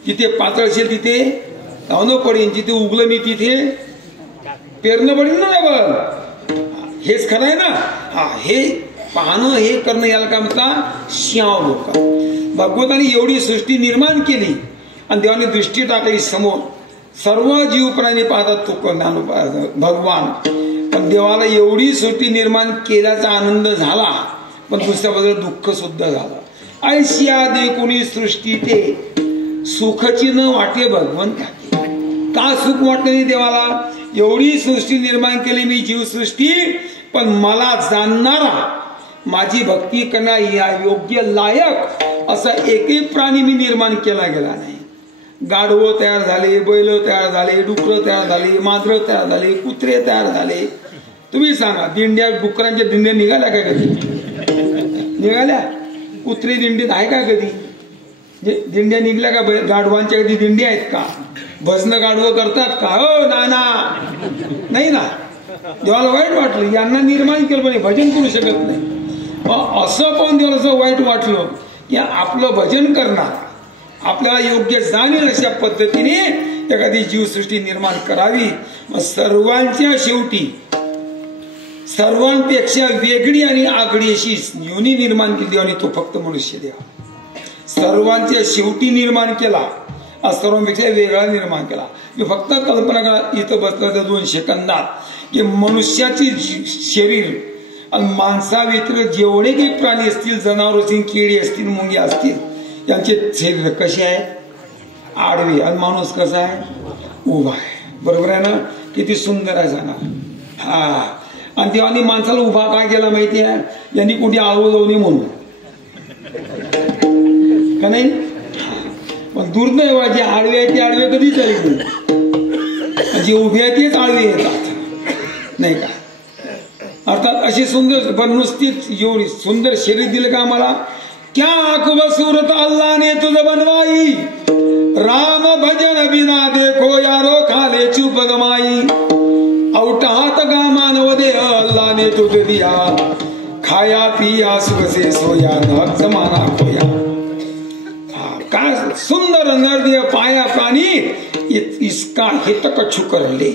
जिथे पातळ असेल तिथे धावणं पडीन, जिथे उगलं नाही तिथे पेरणं पडीन ना. बघ हेच खरं आहे ना. हा, हे पाहणं, हे करणं, याला काय म्हणतात, सिंहावलोकन. भगवंतांनी एवढी सृष्टी निर्माण केली आणि देवाने दृष्टी टाकली समोर. सर्व जीव प्राणी पाहतात तो भगवान, पण देवाला एवढी सृष्टी निर्माण केल्याचा आनंद झाला, पण दुसऱ्या बाजूला दुःख सुद्धा झालं. ऐशिया देखुनी सृष्टी ते सुखची न वाटे भगवंता. का सुख वाटलं नाही देवाला, एवढी सृष्टी निर्माण केली मी जीवसृष्टी, पण मला जाणणारा, माझी भक्ती करण्या या योग्य लायक असा एकही प्राणी मी निर्माण केला गेला नाही. गाढवं तयार झाले, बैल तयार झाले, डुकरं तयार झाले, मांजरं तयार झाले, कुत्रे तयार झाले. तुम्ही सांगा, दिंड्या, डुकरांच्या दिंड्या निघाल्या का कधी, निघाल्या? कुत्री दिंडीत आहे का कधी, दिंड्या निघल्या का? गाढवांच्या कधी दिंडी आहेत का? भजनं गाढवं करतात का? हो नाना, नाही ना. देवाला वाईट वाटलं, यांना निर्माण केलं पण भजन करू शकत नाही. असं पण देवाला वाईट वाटलं की आपलं भजन करणार, आपल्याला योग्य जाणील अशा पद्धतीने एखादी जीवसृष्टी निर्माण करावी. मग सर्वांच्या शेवटी सर्वांपेक्षा वेगळी आणि आगळी अशी योनी निर्माण केली आणि तो फक्त मनुष्य देव. सर्वांच्या शेवटी निर्माण केला, सर्वांपेक्षा वेगळा निर्माण केला. मी फक्त कल्पना करा इथं बसलं 2 सेकंदात की मनुष्याची शरीर आणि माणसा व्यतिरिक्त जेवढे काही प्राणी असतील, जनावर असतील, केळी असतील, मुंग्या असतील, यांचे शरीर कसे आहे? आडवे. आणि माणूस कसा आहे? उभा आहे. बरोबर आहे ना? किती सुंदर आहे जाणार. हा. आणि देवानी माणसाला उभा काय केला माहिती आहे? यांनी कुठे आळू जाऊ नये म्हणून का नाही? पण दुर्दैव जे आडवे आहेत ते आडवे कधी चालले, जे उभे आहेत तेच आडवे येतात नाही का? अर्थात अशी सुंदर पण नुसतीच एवढी सुंदर शरीर दिलं का आम्हाला? क्या आखब सूरत अल्लाह ने तुझ बनवाई, राम भजन बिना देखो यारो खाले चुप गमाई, औटात का मानव दे अल्लाह ने तुझ दिया, खाया पिया सुख से सोया न जमाना खोया. काय सुंदर नरदेह पाया प्राणी इसका हित कछु कर ले,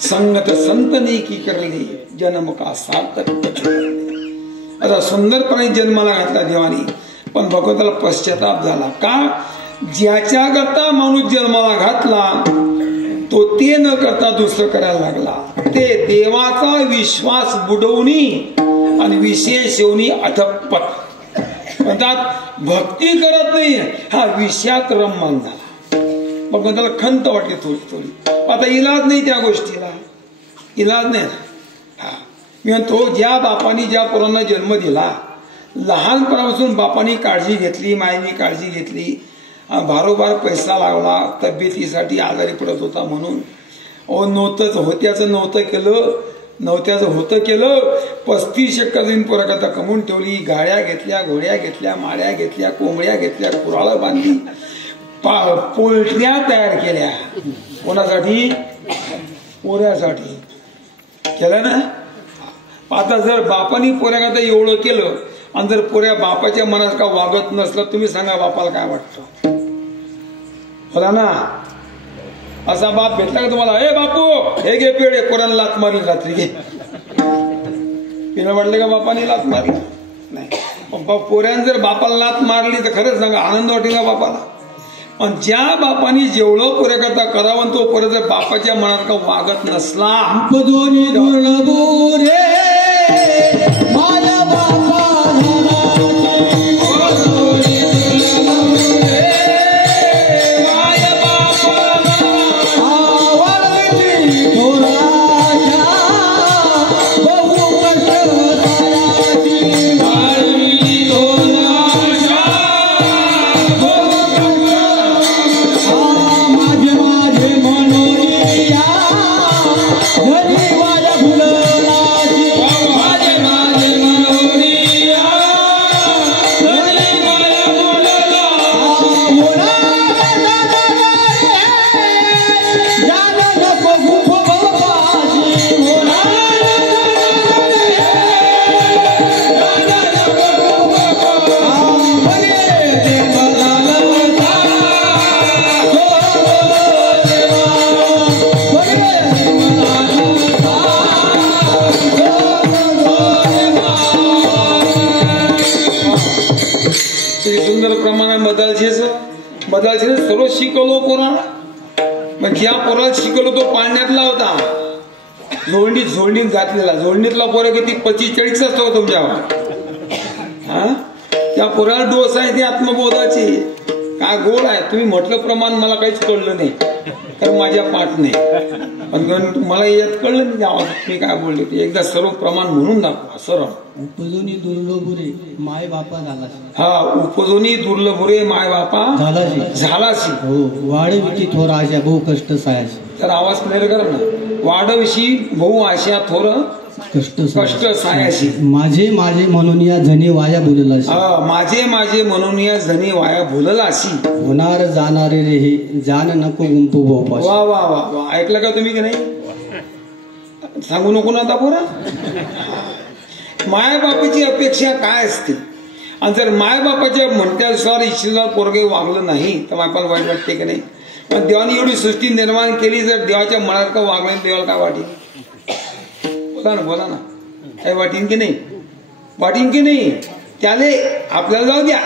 संगत संतनी की कर ले, जन्म का सार्थक कछु कर ले. आता सुंदरपणे जन्माला घातला देवानी, पण भगवंताला पश्चाताप झाला का? ज्याच्या करता माणूस जन्माला घातला तो ते न करता दुसरं करायला लागला. ते देवाचा विश्वास बुडवणी आणि विशेष येऊनी अधपत म्हणतात. भक्ती करत नाही, हा विषयात रममान झाला. मग त्याला खंत वाटते थोडी थोडी. आता इलाज नाही त्या गोष्टीला, इलाज नाही. हा मी म्हणतो ज्या बापानी ज्या पोरांना जन्म दिला, लहानपणापासून बापानी काळजी घेतली, मायनी काळजी घेतली, भारोभार पैसा लागला, तब्येतीसाठी आजारी पडत होता म्हणून नव्हतंच होत्याचं नव्हतं केलं, नव्हत्याचं होतं केलं. 35 एकर जमीन पोराकरता कमवून ठेवली. गाड्या घेतल्या, घोड्या घेतल्या, माड्या घेतल्या, कोंबड्या घेतल्या, कुराळं बांधली, पोल्ट्र्या तयार केल्या. कोणासाठी? पोऱ्यासाठी केलं ना. आता जर बापानी पोऱ्याकरता एवढं केलं आणि जर पोऱ्या बापाच्या मनात का वागत नसलं, तुम्ही सांगा बापाला काय वाटतं? बोला ना. असा बाप भेटला का तुम्हाला? हे बापू हे घे पेढे, पोरांना लात मारली रात्री घे. तिला वाटलं का बापाने लात मारली? नाही. पोऱ्यानं जर बापाला लात मारली तर खरंच सांगा आनंद वाटेल का बापाला? पण ज्या बापाने जेवढं पोऱ्याकरता करावं तो पोरं जर बापाच्या मनात का वागत नसला, दोन्ही दुर्लभ रे माझ्या बापा बदलायचे सर्व शिकवलो पोरा. मग ज्या पोराला शिकवलो तो पाळण्यातला होता, झोळणीत घातलेला. झोळणीतला पोरा किती 45-40 असतो तुमच्यावर. हा त्या पोराला डोस आहे ती आत्मबोधाची. काय गोड आहे. तुम्ही म्हटलं प्रमाण मला काहीच कळलं नाही, कारण माझ्या पाठ नाही. पण मला यात कळलं नाही आवाज मी काय बोलले ते. एकदा सर्व प्रमाण म्हणून दाखवा सरळ. उपजोनी दुर्लभुरे माय बापा झालासी. हा उपजोनी दुर्लभुरे माय बापा झालासी. हो वाढविती थोर आशा बहु कष्ट सायासी. तर आवाज क्लिअर करा ना. वाढविशी बहु आशा थोर कष्ट सायासी. माझे म्हणून या जणी वाया बोललासी. माझे म्हणून या जणी वाया बोललासी. होणार जाणारे रे हे जान नको गुंपू भोपास. वा वा वा वा. ऐकलं का तुम्ही की नाही? सांगू नको ना आता पोरा. माया बापाची अपेक्षा काय असते? आणि जर मायबापाच्या म्हणत्यानुसार इच्छेनुसार पोरगे वागलं नाही तर मायबाला वाईट वाटते की नाही? पण देवाने एवढी सृष्टी निर्माण केली, जर देवाच्या मनात का वागलं देवाला काय वाटेल? बोला ना काय वाटीन की नाही? वाटीन की नाही? त्याले आपल्याला जाऊ द्या,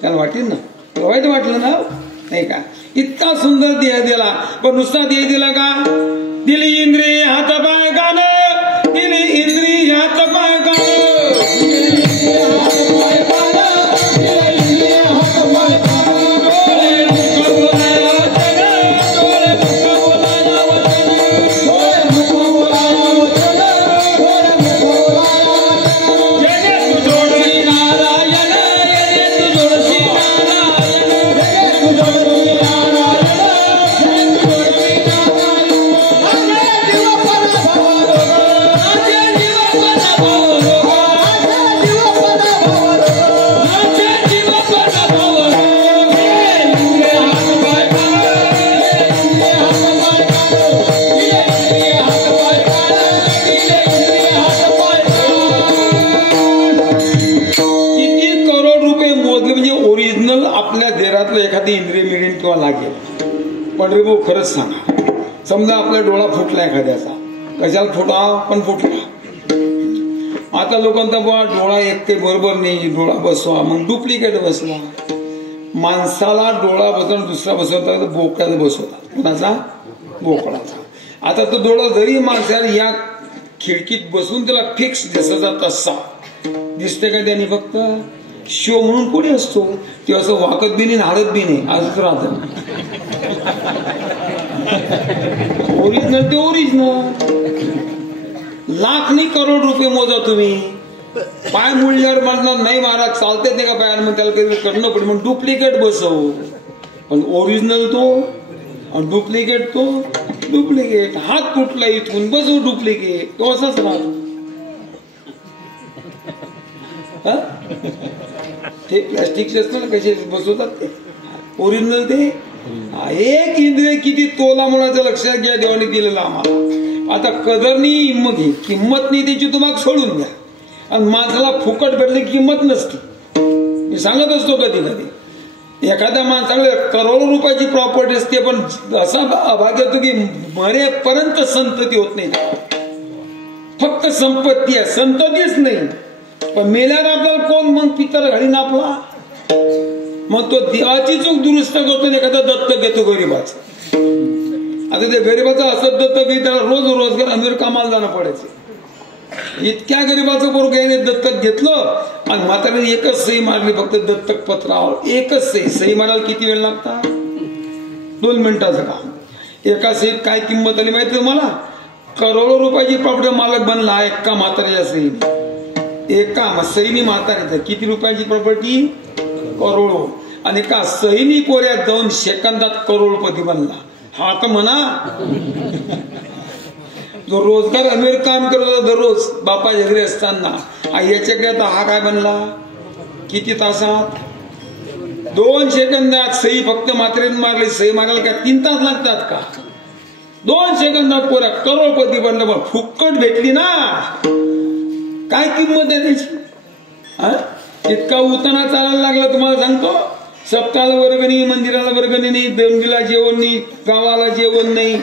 त्याला वाटेल ना. वाईट वाटलं ना नाही का? इतका सुंदर देह दिला, पण नुसता देह दिला का? दिली इंद्रिय हात पाय कान, दिली इंद्रिय हात पाय कान, एखादी इंद्रिय मिळेल किंवा लागेल. पण रे भाऊ खरंच सांगा, समजा आपला डोळा फुटला एखाद्याचा, कशाला फुटा पण फुटला. आता लोकांचा बुवा डोळा एक काही बरोबर नाही, डोळा बसवा, मग डुप्लिकेट बसवा. माणसाला डोळा बसवून दुसरा बसवता तर बोकडाचा बसवतात. कोणाचा? बोकडाचा. आता तो डोळा जरी माणसाला या खिडकीत बसून त्याला फिक्स दिसायचा तसा दिसते का त्याने? फक्त शो म्हणून पुढे असतो. ते असं वाकत बी नाही, हाडत बी नाही, असंच राहत. ओरिजिनल ते ओरिजिनल. लाख नाही करोड रुपये मोजा तुम्ही, पाय मुळल्यावर म्हणणार नाही महाराज चालतेच नाही का पायानं, मग त्याला काही करणं पडेल, मग डुप्लिकेट बसव. पण ओरिजिनल तो आणि डुप्लिकेट तो डुप्लिकेट. हात तुटला इथून बसव डुप्लिकेट, तो असाच राहतो. ते प्लॅस्टिकचे असतं ना, कसे बसवतात ते. ओरिजिनल ते एक इंद्रिय किती तोला मुलाचं लक्षात घ्या, देवाने दिलेलं आम्हाला. आता कदर नाही, किंमत नाही त्याची, तुम्हाला सोडून द्या. आणि माणसाला फुकट भेटली किंमत नसती. मी सांगत असतो कधी कधी एखाद्या माणसाकडे करोडो रुपयाची प्रॉपर्टी असते, पण असा अभाग्य होतो की मरेपर्यंत संतती होत नाही. फक्त संपत्ती आहे, संततीच नाही. पण मेल्यावर आपल्याला कोण मग पितर घालीन आपला? मग तो देवाची चूक दुरुस्त करतो, एखादा दत्तक घेतो गरीबाचं. आता ते गरीबाचं असं दत्तक घेत त्याला रोज रोजगार अमेरिका कामाला जाणं पडायचं. इतक्या गरीबाचं पोरगं याने दत्तक घेतलं आणि म्हाताऱ्याने एकच सही मारली, फक्त दत्तक पत्रावर एकच सही मारायला किती वेळ लागता? 2 मिनिटाचं काम. एका सहीत काय किंमत आली माहिती तुम्हाला? करोडो रुपयाची प्रॉपर्टी मालक बनला एका म्हाताऱ्याच्या सहीने. एका सैनी म्हाताऱ्याचं किती रुपयाची प्रॉपर्टी? करोडो. आणि एका सैनी कोऱ्यात 2 सेकंदात करोडपती बनला. हा तर म्हणा जो रोजगार अमेरिका काम करत होता दररोज बापाच्या घरी असताना, याच्याकडे आता हा काय बनला? किती तासात? 2 सेकंदात सही फक्त म्हाताऱ्याने मारली. सही मारायला काय 3 तास लागतात का? 2 सेकंदात कोऱ्या करोडपती बनला. पण फुक्कट भेटली ना, काय किंमत आहे त्याची? इतका उताना चालायला लागला तुम्हाला सांगतो. सप्ताहाला वर्गणी, मंदिराला वर्गणी नाही, देवणीला जेवण नाही, गावाला जेवण नाही.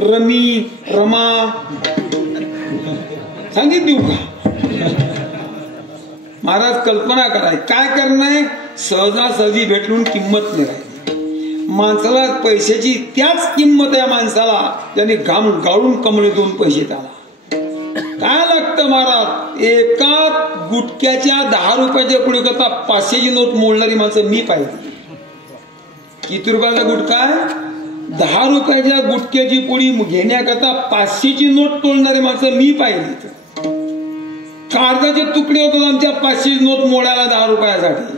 रमी रमा सांगितली का? महाराज कल्पना कराय काय करणार? सहजासहजी भेटून किंमत नाही राहिली. माणसाला पैशाची त्याच किंमत आहे माणसाला ज्याने घाम गाळून कमळीतून पैसे त्याला. काय लागतं महाराज? एका गुटक्याच्या 10 रुपयाच्या पुढे करता 500ची नोट मोडणारी माणसं मी पाहिजे. किती रुपयाचा गुटखा? 10 रुपयाच्या गुटक्याची पुडी घेण्याकरता 500ची नोट तोडणारी माणसं मी पाहिली. कागदाचे तुकडे होतात आमच्या 500ची नोट मोडायला 10 रुपयासाठी.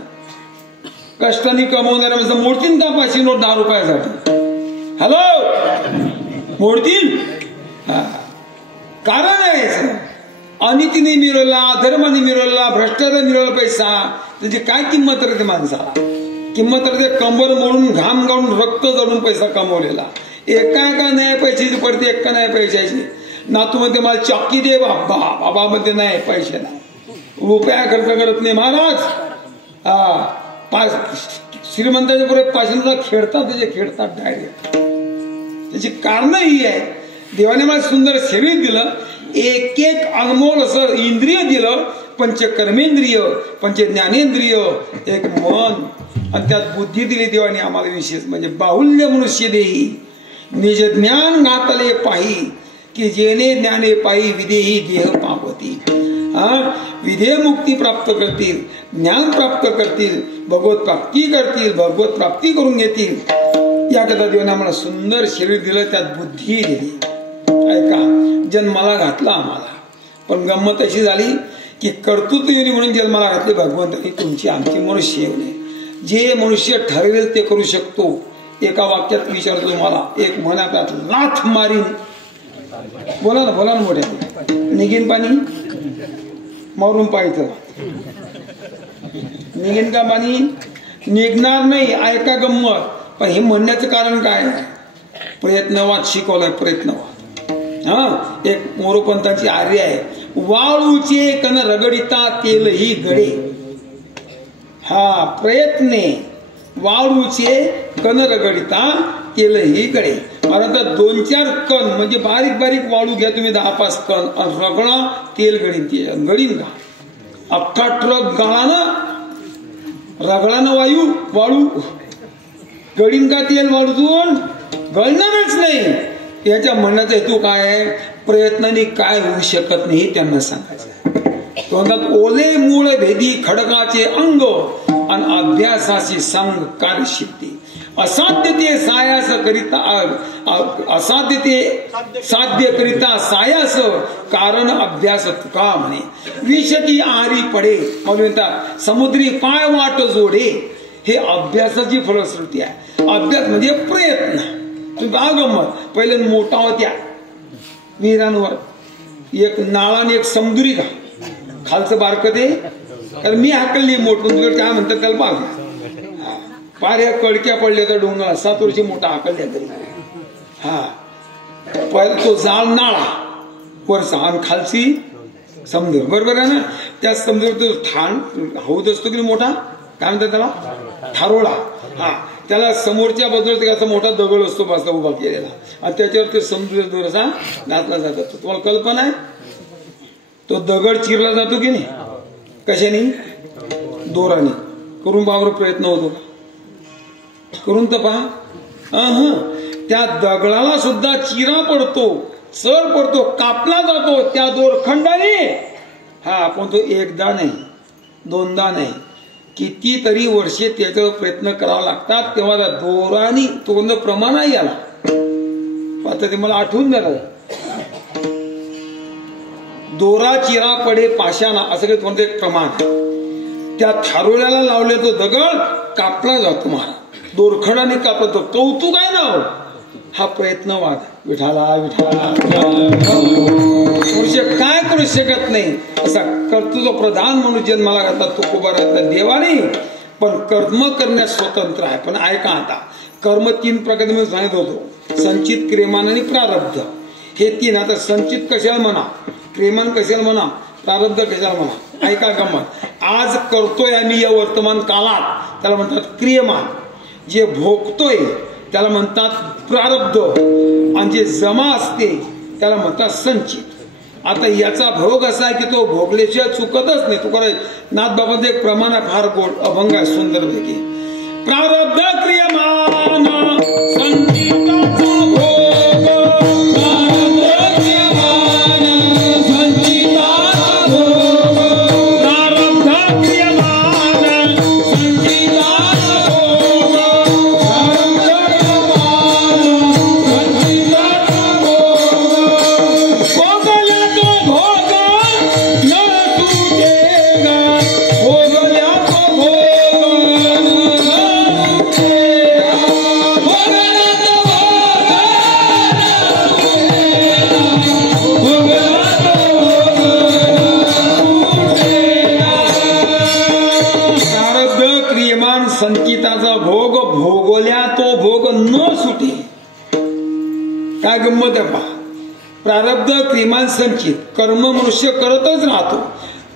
कष्टाने कमवणाऱ्या माणसं मोडतील का 500 नोट 10 रुपयासाठी? हॅलो, मोडतील? कारण आहे अनितीने मिळवला, धर्माने मिळवला, भ्रष्टाचाराने मिळवला पैसा, त्याची काय किंमत राहते माणसाला? किंमत राहते कंबर मोडून, घाम गाळून, रक्त जळून पैसा कमवलेला. एका नाही पैशाची पडते, एका नाही पैशाची. नातू मध्ये मला चॉकी दे बाबा, बाबा मध्ये नाही पैसे नाही. रुपया खर्च करत नाही महाराज. श्रीमंताच्या पुढे पाषाणला खेळतात, त्याचे खेळतात डायरेक्ट. त्याची कारण ही आहे, देवाने मला सुंदर शरीर दिलं, एक एक अनमोल असं इंद्रिय दिलं, पंचकर्मेंद्रिय, पंचज्ञानेंद्रिय, एक मन, आणि त्यात बुद्धी दिली देवाने आम्हाला विशेष. म्हणजे बाहुल्य मनुष्य देही निज ज्ञान घातले पाही, की जेणे ज्ञाने पायी विदेही देह पावती. विधेय मुक्ती प्राप्त करतील, ज्ञान प्राप्त करतील, भगवत प्राप्ती करतील, भगवत प्राप्ती करून घेतील. याकरता देवाने आम्हाला सुंदर शरीर दिलं, त्यात बुद्धी दिली. ऐका, जन्माला घातला आम्हाला, पण गंमत अशी झाली की कर्तृत्व योनी म्हणून जन्माला घातले भगवंतांनी तुमची आमची मनुष्य योनी. जे मनुष्य ठरवेल ते करू शकतो. एका वाक्यात विचारतो तुम्हाला, एक महिन्यात लाथ मारीन, बोला ना मोठ्या, निघीन पाणी, मारून पाहायचं, निघेन का पाणी? निघणार नाही. ऐका गंमत, पण हे म्हणण्याचं कारण काय? प्रयत्नवाद शिकवलाय, प्रयत्नवाद. एक मोरोपंतांची आर्य आहे, वाळूचे कण रगडिता तेलही गडे. प्रयत्ने वाळूचे कण रगडिता तेलही गडे. आता 2-4 कण म्हणजे बारीक बारीक वाळू घ्या तुम्ही, 10-5 कण, रगडा, तेल गडीन. गडीन का? अख्खा ट्रक गाळानं, रगडानं वाळू गडीन का? तेल वाळूतून गळणारच नाही. याच्या म्हणण्याचा हेतू काय आहे? प्रयत्नाने काय होऊ शकत नाही त्यांना सांगायचं. ओले मूळ भेदी खडकाचे अंग, आणि अभ्यासाची संग कार्यसिद्धी. असाध्य ते सायास करिता, असाध्य ते साध्य करिता सायास, कारण अभ्यास तुका म्हणे. विषकी आहारी पडे म्हणतात, समुद्री पाय वाट जोडे. हे अभ्यासाची फलश्रुती आहे. अभ्यास म्हणजे प्रयत्न. तुम्ही गंमत, पहिले मोठा होत्या विहिरांवर एक नाळा आणि एक समजुरी का, खालचं बारक ते, तर मी हाकलली मोठून, काय म्हणतात त्याला बाग. पाऱ्या कडक्या पडल्या तर डोंगर 7 वर्षी मोठा हाकलल्या तरी. पहिला तो जाळ नाळा वरचा, आणि खालची समुद्र, बरोबर आहे ना? त्या समुद्र तो ठाण हौद असतो की मोठा, काय म्हणतात त्याला? थारोळा. त्याला समोरच्या बाजूला असा मोठा दगड असतो बसता उभा केलेला, आणि त्याच्यावर ते समुद्र दोरसा घातला जातो. तुम्हाला कल्पना आहे? तो दगड चिरला जातो की नाही? कशाने? दोराने. करून पाहावर प्रयत्न होतो, करून तर पहा. त्या दगडाला सुद्धा चिरा पडतो, चर पडतो, कापला जातो त्या दोरखंडाने. पण तो एकदा नाही, 2दा नाही, कितीतरी वर्षे त्याच्यावर प्रयत्न करावा लागतात, तेव्हा त्या दोरानी तो प्रमाण नाही आला. आता ते मला आठवून झालं, दोरा चिरा पडे पाशाना, असं काही कोणतं एक प्रमाण. त्या थारोळ्याला लावले तो दगड कापला जातो महाराज, दोरखंडाने कापतो. कौतुक आहे ना. हा प्रयत्नवाद. विठाला विठाला पुरुष काय करू शकत नाही, असा कर्तृत्व प्रधान म्हणून जन्माला घातला तुकोबा घातला देवाने. पण कर्म करण्यास स्वतंत्र आहे. पण ऐका, आता कर्म 3 प्रकारे मी सांगत होतो, संचित, क्रियमान आणि प्रारब्ध. हे 3. आता संचित कशाला म्हणा, क्रियमान कशाला म्हणा, प्रारब्ध कशाला म्हणा. ऐका गंमत, आज करतोय आम्ही या वर्तमान काळात, त्याला म्हणतात क्रियमान. जे भोगतोय त्याला म्हणतात प्रारब्ध, आणि जे जमा असते त्याला म्हणतात संचित. आता याचा भोग असा आहे की तो भोगल्याशिवाय चुकतच नाही. तू कराय नाथबाबांचं एक प्रमाण आहे, फार गोड अभंग आहे, सुंदर पैकी. प्रारब्ध क्रियमान संचिताचा भोग, प्रारब्ध क्रियमान संचिताचा भोग, प्रारब्ध क्रियमान संचिताचा भोग, संचिताचा भोग भोगल्या तो भोग न सुटे. काय गंमत आहे पहा. प्रारब्ध क्रियमान संचित, कर्म मनुष्य करतच राहतो,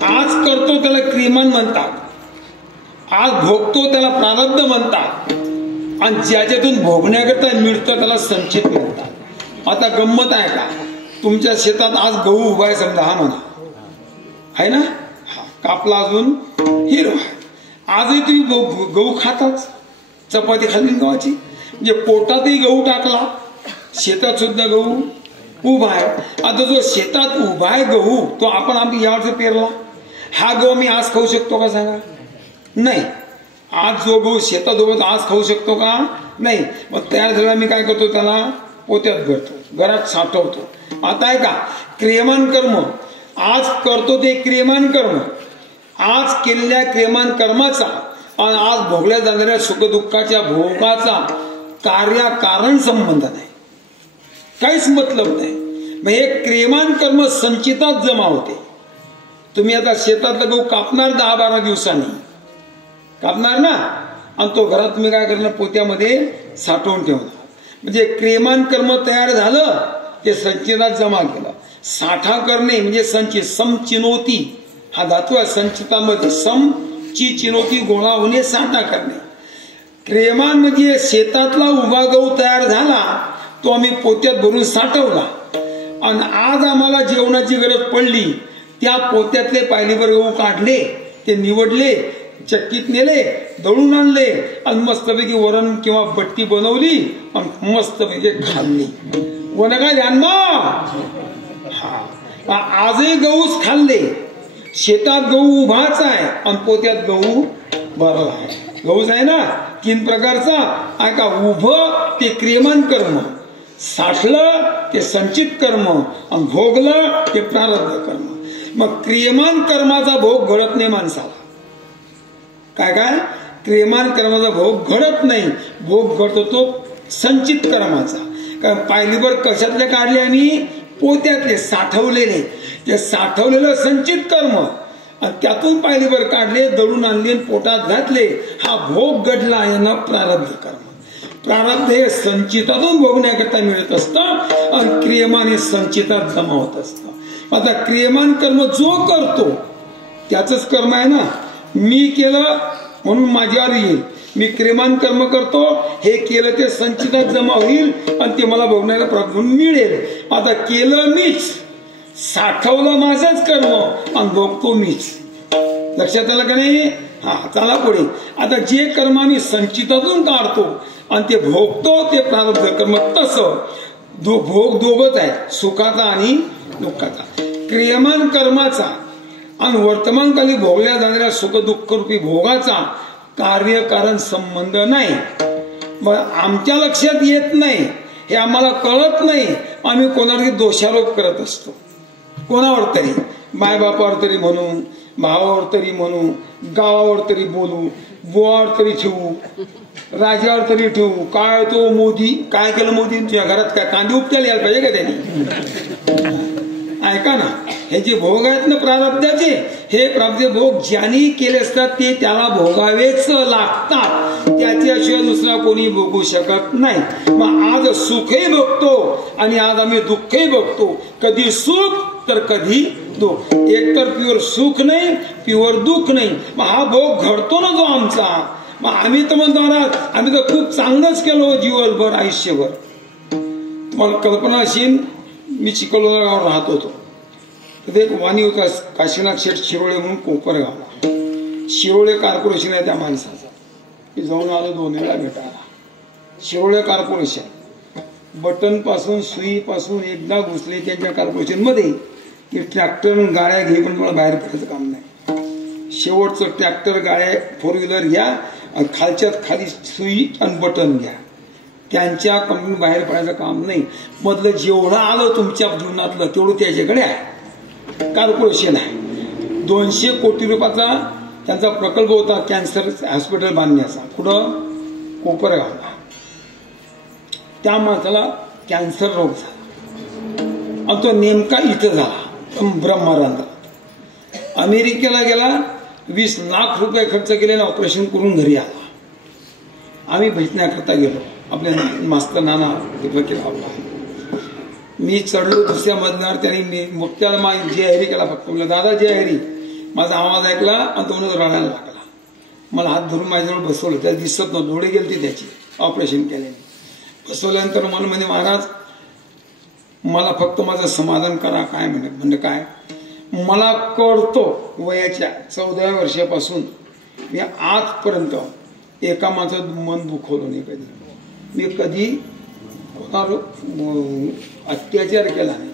आज करतो त्याला क्रियमान म्हणतात, आज भोगतो त्याला प्रारब्ध म्हणतात, आणि ज्याच्यातून भोगण्याकरता मिळतं त्याला संचित म्हणतात. आता गंमत आहे का, तुमच्या शेतात आज गहू उभा आहे समजा, हा म्हणा आहे ना, कापला अजून हिरवा आहे. आजही तुम्ही गहू खाताच, चपाती खाल्ली गव्हाची, म्हणजे पोटातही गहू टाकला, शेतात सुद्धा गहू उभा आहे. आता जो शेतात उभा आहे गहू तो आपण आम्ही यावर्षी पेरला, हा गहू मी आज खाऊ शकतो का सांगा? नाही. आज जो गहू शेतात उभा आज खाऊ शकतो का? नाही. मग तयार झाला मी काय करतो, त्याला पोत्यात भरतो, घरात साठवतो. आता आहे का, क्रियमान कर्म आज करतो ते क्रियमान कर्म, आज केलेल्या क्रियमान कर्माचा आणि आज भोगल्या जाणाऱ्या सुखदुःखाच्या भोगाचा कार्याकारण संबंध नाही, काहीच मतलब नाही. मग हे क्रियमान कर्म संचितात जमा होते. तुम्ही आता शेतातलं गहू कापणार 10-12 दिवसांनी कापणार ना, आणि तो घरात तुम्ही काय करणार, पोत्यामध्ये साठवून ठेवणार. म्हणजे क्रियमान कर्म तयार झालं, ते संचितात जमा केलं. साठा करणे म्हणजे संचित, समचिनोती हा धातू आहे संचितामध्ये, सम ची चिनोती गोळा होणे, साठा करणे. क्रियमान म्हणजे शेतातला उभा गहू तयार झाला, तो आम्ही पोत्यात भरून साठवला, आणि आज आम्हाला जेवणाची गरज पडली, त्या पोत्यातले पायलीभर गहू काढले, ते निवडले, चक्कीत नेले, दळून आणले, आणि मस्तपैकी वरण किंवा बट्टी बनवली आणि मस्तपैकी खाल्ली. वन काय ध्यान ना, हा आजही गहूच खाल्ले. शेतात गहू उभाच आहे आणि पोत्यात गहू भरला आहे. गहूच आहे ना, 3 प्रकारचा आहे का, उभं ते क्रियमान कर्म, साठलं ते संचित कर्म, आणि भोगलं ते प्रारब्ध कर्म. मग क्रियमान कर्माचा भोग घडत नाही माणसाला. काय काय, क्रियमान कर्माचा भोग घडत नाही, भोग घडतो तो संचित कर्माचा. कारण पायलीभर कशातले काढले आम्ही, पोत्यातले साठवलेले, ते साठवलेलं संचित कर्म, आणि त्यातून पायलीभर काढले, दळून आणले, पोटात घातले, हा भोग घडला, यांना प्रारब्ध कर्म. प्रारब्ध हे संचितातून भोगण्याकरता मिळत असतं, आणि क्रियमान हे संचितात जमा होत असतं. आता क्रियमान कर्म जो करतो त्याच कर्म आहे ना. मी केलं म्हणून माझ्यावर येईल, मी क्रियमान कर्म करतो, हे केलं ते संचितात जमा होईल, आणि ते मला भोगण्याला प्राप्त मिळेल. आता केलं मीच, साठवलं माझंच कर्म, आणि भोगतो मीच. लक्षात आलं का नाही? हा, चला पुढे. आता जे कर्म आम्ही संचितातून काढतो आणि ते भोगतो ते प्रारब्ध कर्म. तसं भोग दोघच आहे, सुखाचा आणि दुःखाचा. क्रियमान कर्माचा आणि वर्तमानकाली भोगल्या जाणाऱ्या सुख दुःख रूपी भोगाचा कार्यकारण संबंध नाही. मग आमच्या लक्षात येत नाही, हे आम्हाला कळत नाही, आम्ही कोणावरही दोषारोप करत असतो. कोणावर तरी, मायबापावर तरी म्हणू, भावावर तरी म्हणू, गावावर तरी बोलू, बुवावर तरी ठेवू, राजावर तरी ठेवू. काय तो मोदी काय केलं, मोदी तुझ्या घरात काय कांदे उपटायला यायला पाहिजे का त्यांनी? ऐका ना, हे जे भोग आहेत ना प्रारब्धाचे, हे प्रारब्ध भोग ज्यांनी केले असतात ते त्याला भोगावेच लागतात, त्याच्याशिवाय दुसरा कोणी भोगू शकत नाही. मग आज सुखही भोगतो आणि आज आम्ही दुःखही भोगतो. कधी सुख तर कधी दुःख. एकतर प्युअर सुख नाही, प्युअर दुःख नाही. मग हा भोग घडतो ना जो आमचा, मग आम्ही तर म्हणतो महाराज आम्ही तर खूप चांगलंच केलो जीवनभर आयुष्यभर. तुम्हाला कल्पना असेल, मी चिखलदरा गावावर राहत होतो, तर एक वाणी होता काशीनाथ शेठ शिरोळे म्हणून, कोपरगावला. शिरोळे कॉर्पोरेशन आहे त्या माणसाचा. मी जाऊन आलो 2 वेळा भेटायला. शिरोळे कॉर्पोरेशन, बटन पासून सुई पासून एकदा घुसले त्यांच्या कॉर्पोरेशन मध्ये की ट्रॅक्टर गाड्या घे, पण मला बाहेर पडायचं काम नाही. शेवटचं ट्रॅक्टर गाड्या 4 व्हीलर घ्या, खालच्यात खाली सुई आणि बटन घ्या. त्यांच्या कंपनी बाहेर पडायचं काम नाही. मधलं जेवढं आलं तुमच्या जीवनातलं तेवढं त्याच्याकडे आहे. कॉर्पोरेशन आहे. 200 कोटी रुपयाचा त्यांचा प्रकल्प होता कॅन्सर हॉस्पिटल बांधण्याचा. कुठं? कोपरगावला. त्या माणसाला कॅन्सर रोग झाला आणि तो नेमका इथं झाला ब्रह्मरंध्रात. अमेरिकेला गेला, 20 लाख रुपये खर्च केलेला ऑपरेशन करून घरी आला. आम्ही भेटण्याकरता गेलो, आपल्या मास्तर नाना वकील आपला. मी चढलो 2ऱ्या मजल्यावर. त्यांनी त्याला जय हरी केला फक्त. म्हणलं दादा जय हरी. माझा आवाज ऐकला आणि तो रडायला लागला. मला हात धरून माझ्याजवळ बसवलं. त्याला दिसत नव्हतं, डोळे गेलते त्याची, ऑपरेशन केल्याने. बसवल्यानंतर मला म्हणे महाराज मला फक्त माझं समाधान करा. काय म्हणजे काय, मला कळतो वयाच्या 14व्या वर्षापासून मी आजपर्यंत एका माणसाचं मन दुखवलं नाही कधी. मी कधी कोणावर अत्याचार केला नाही,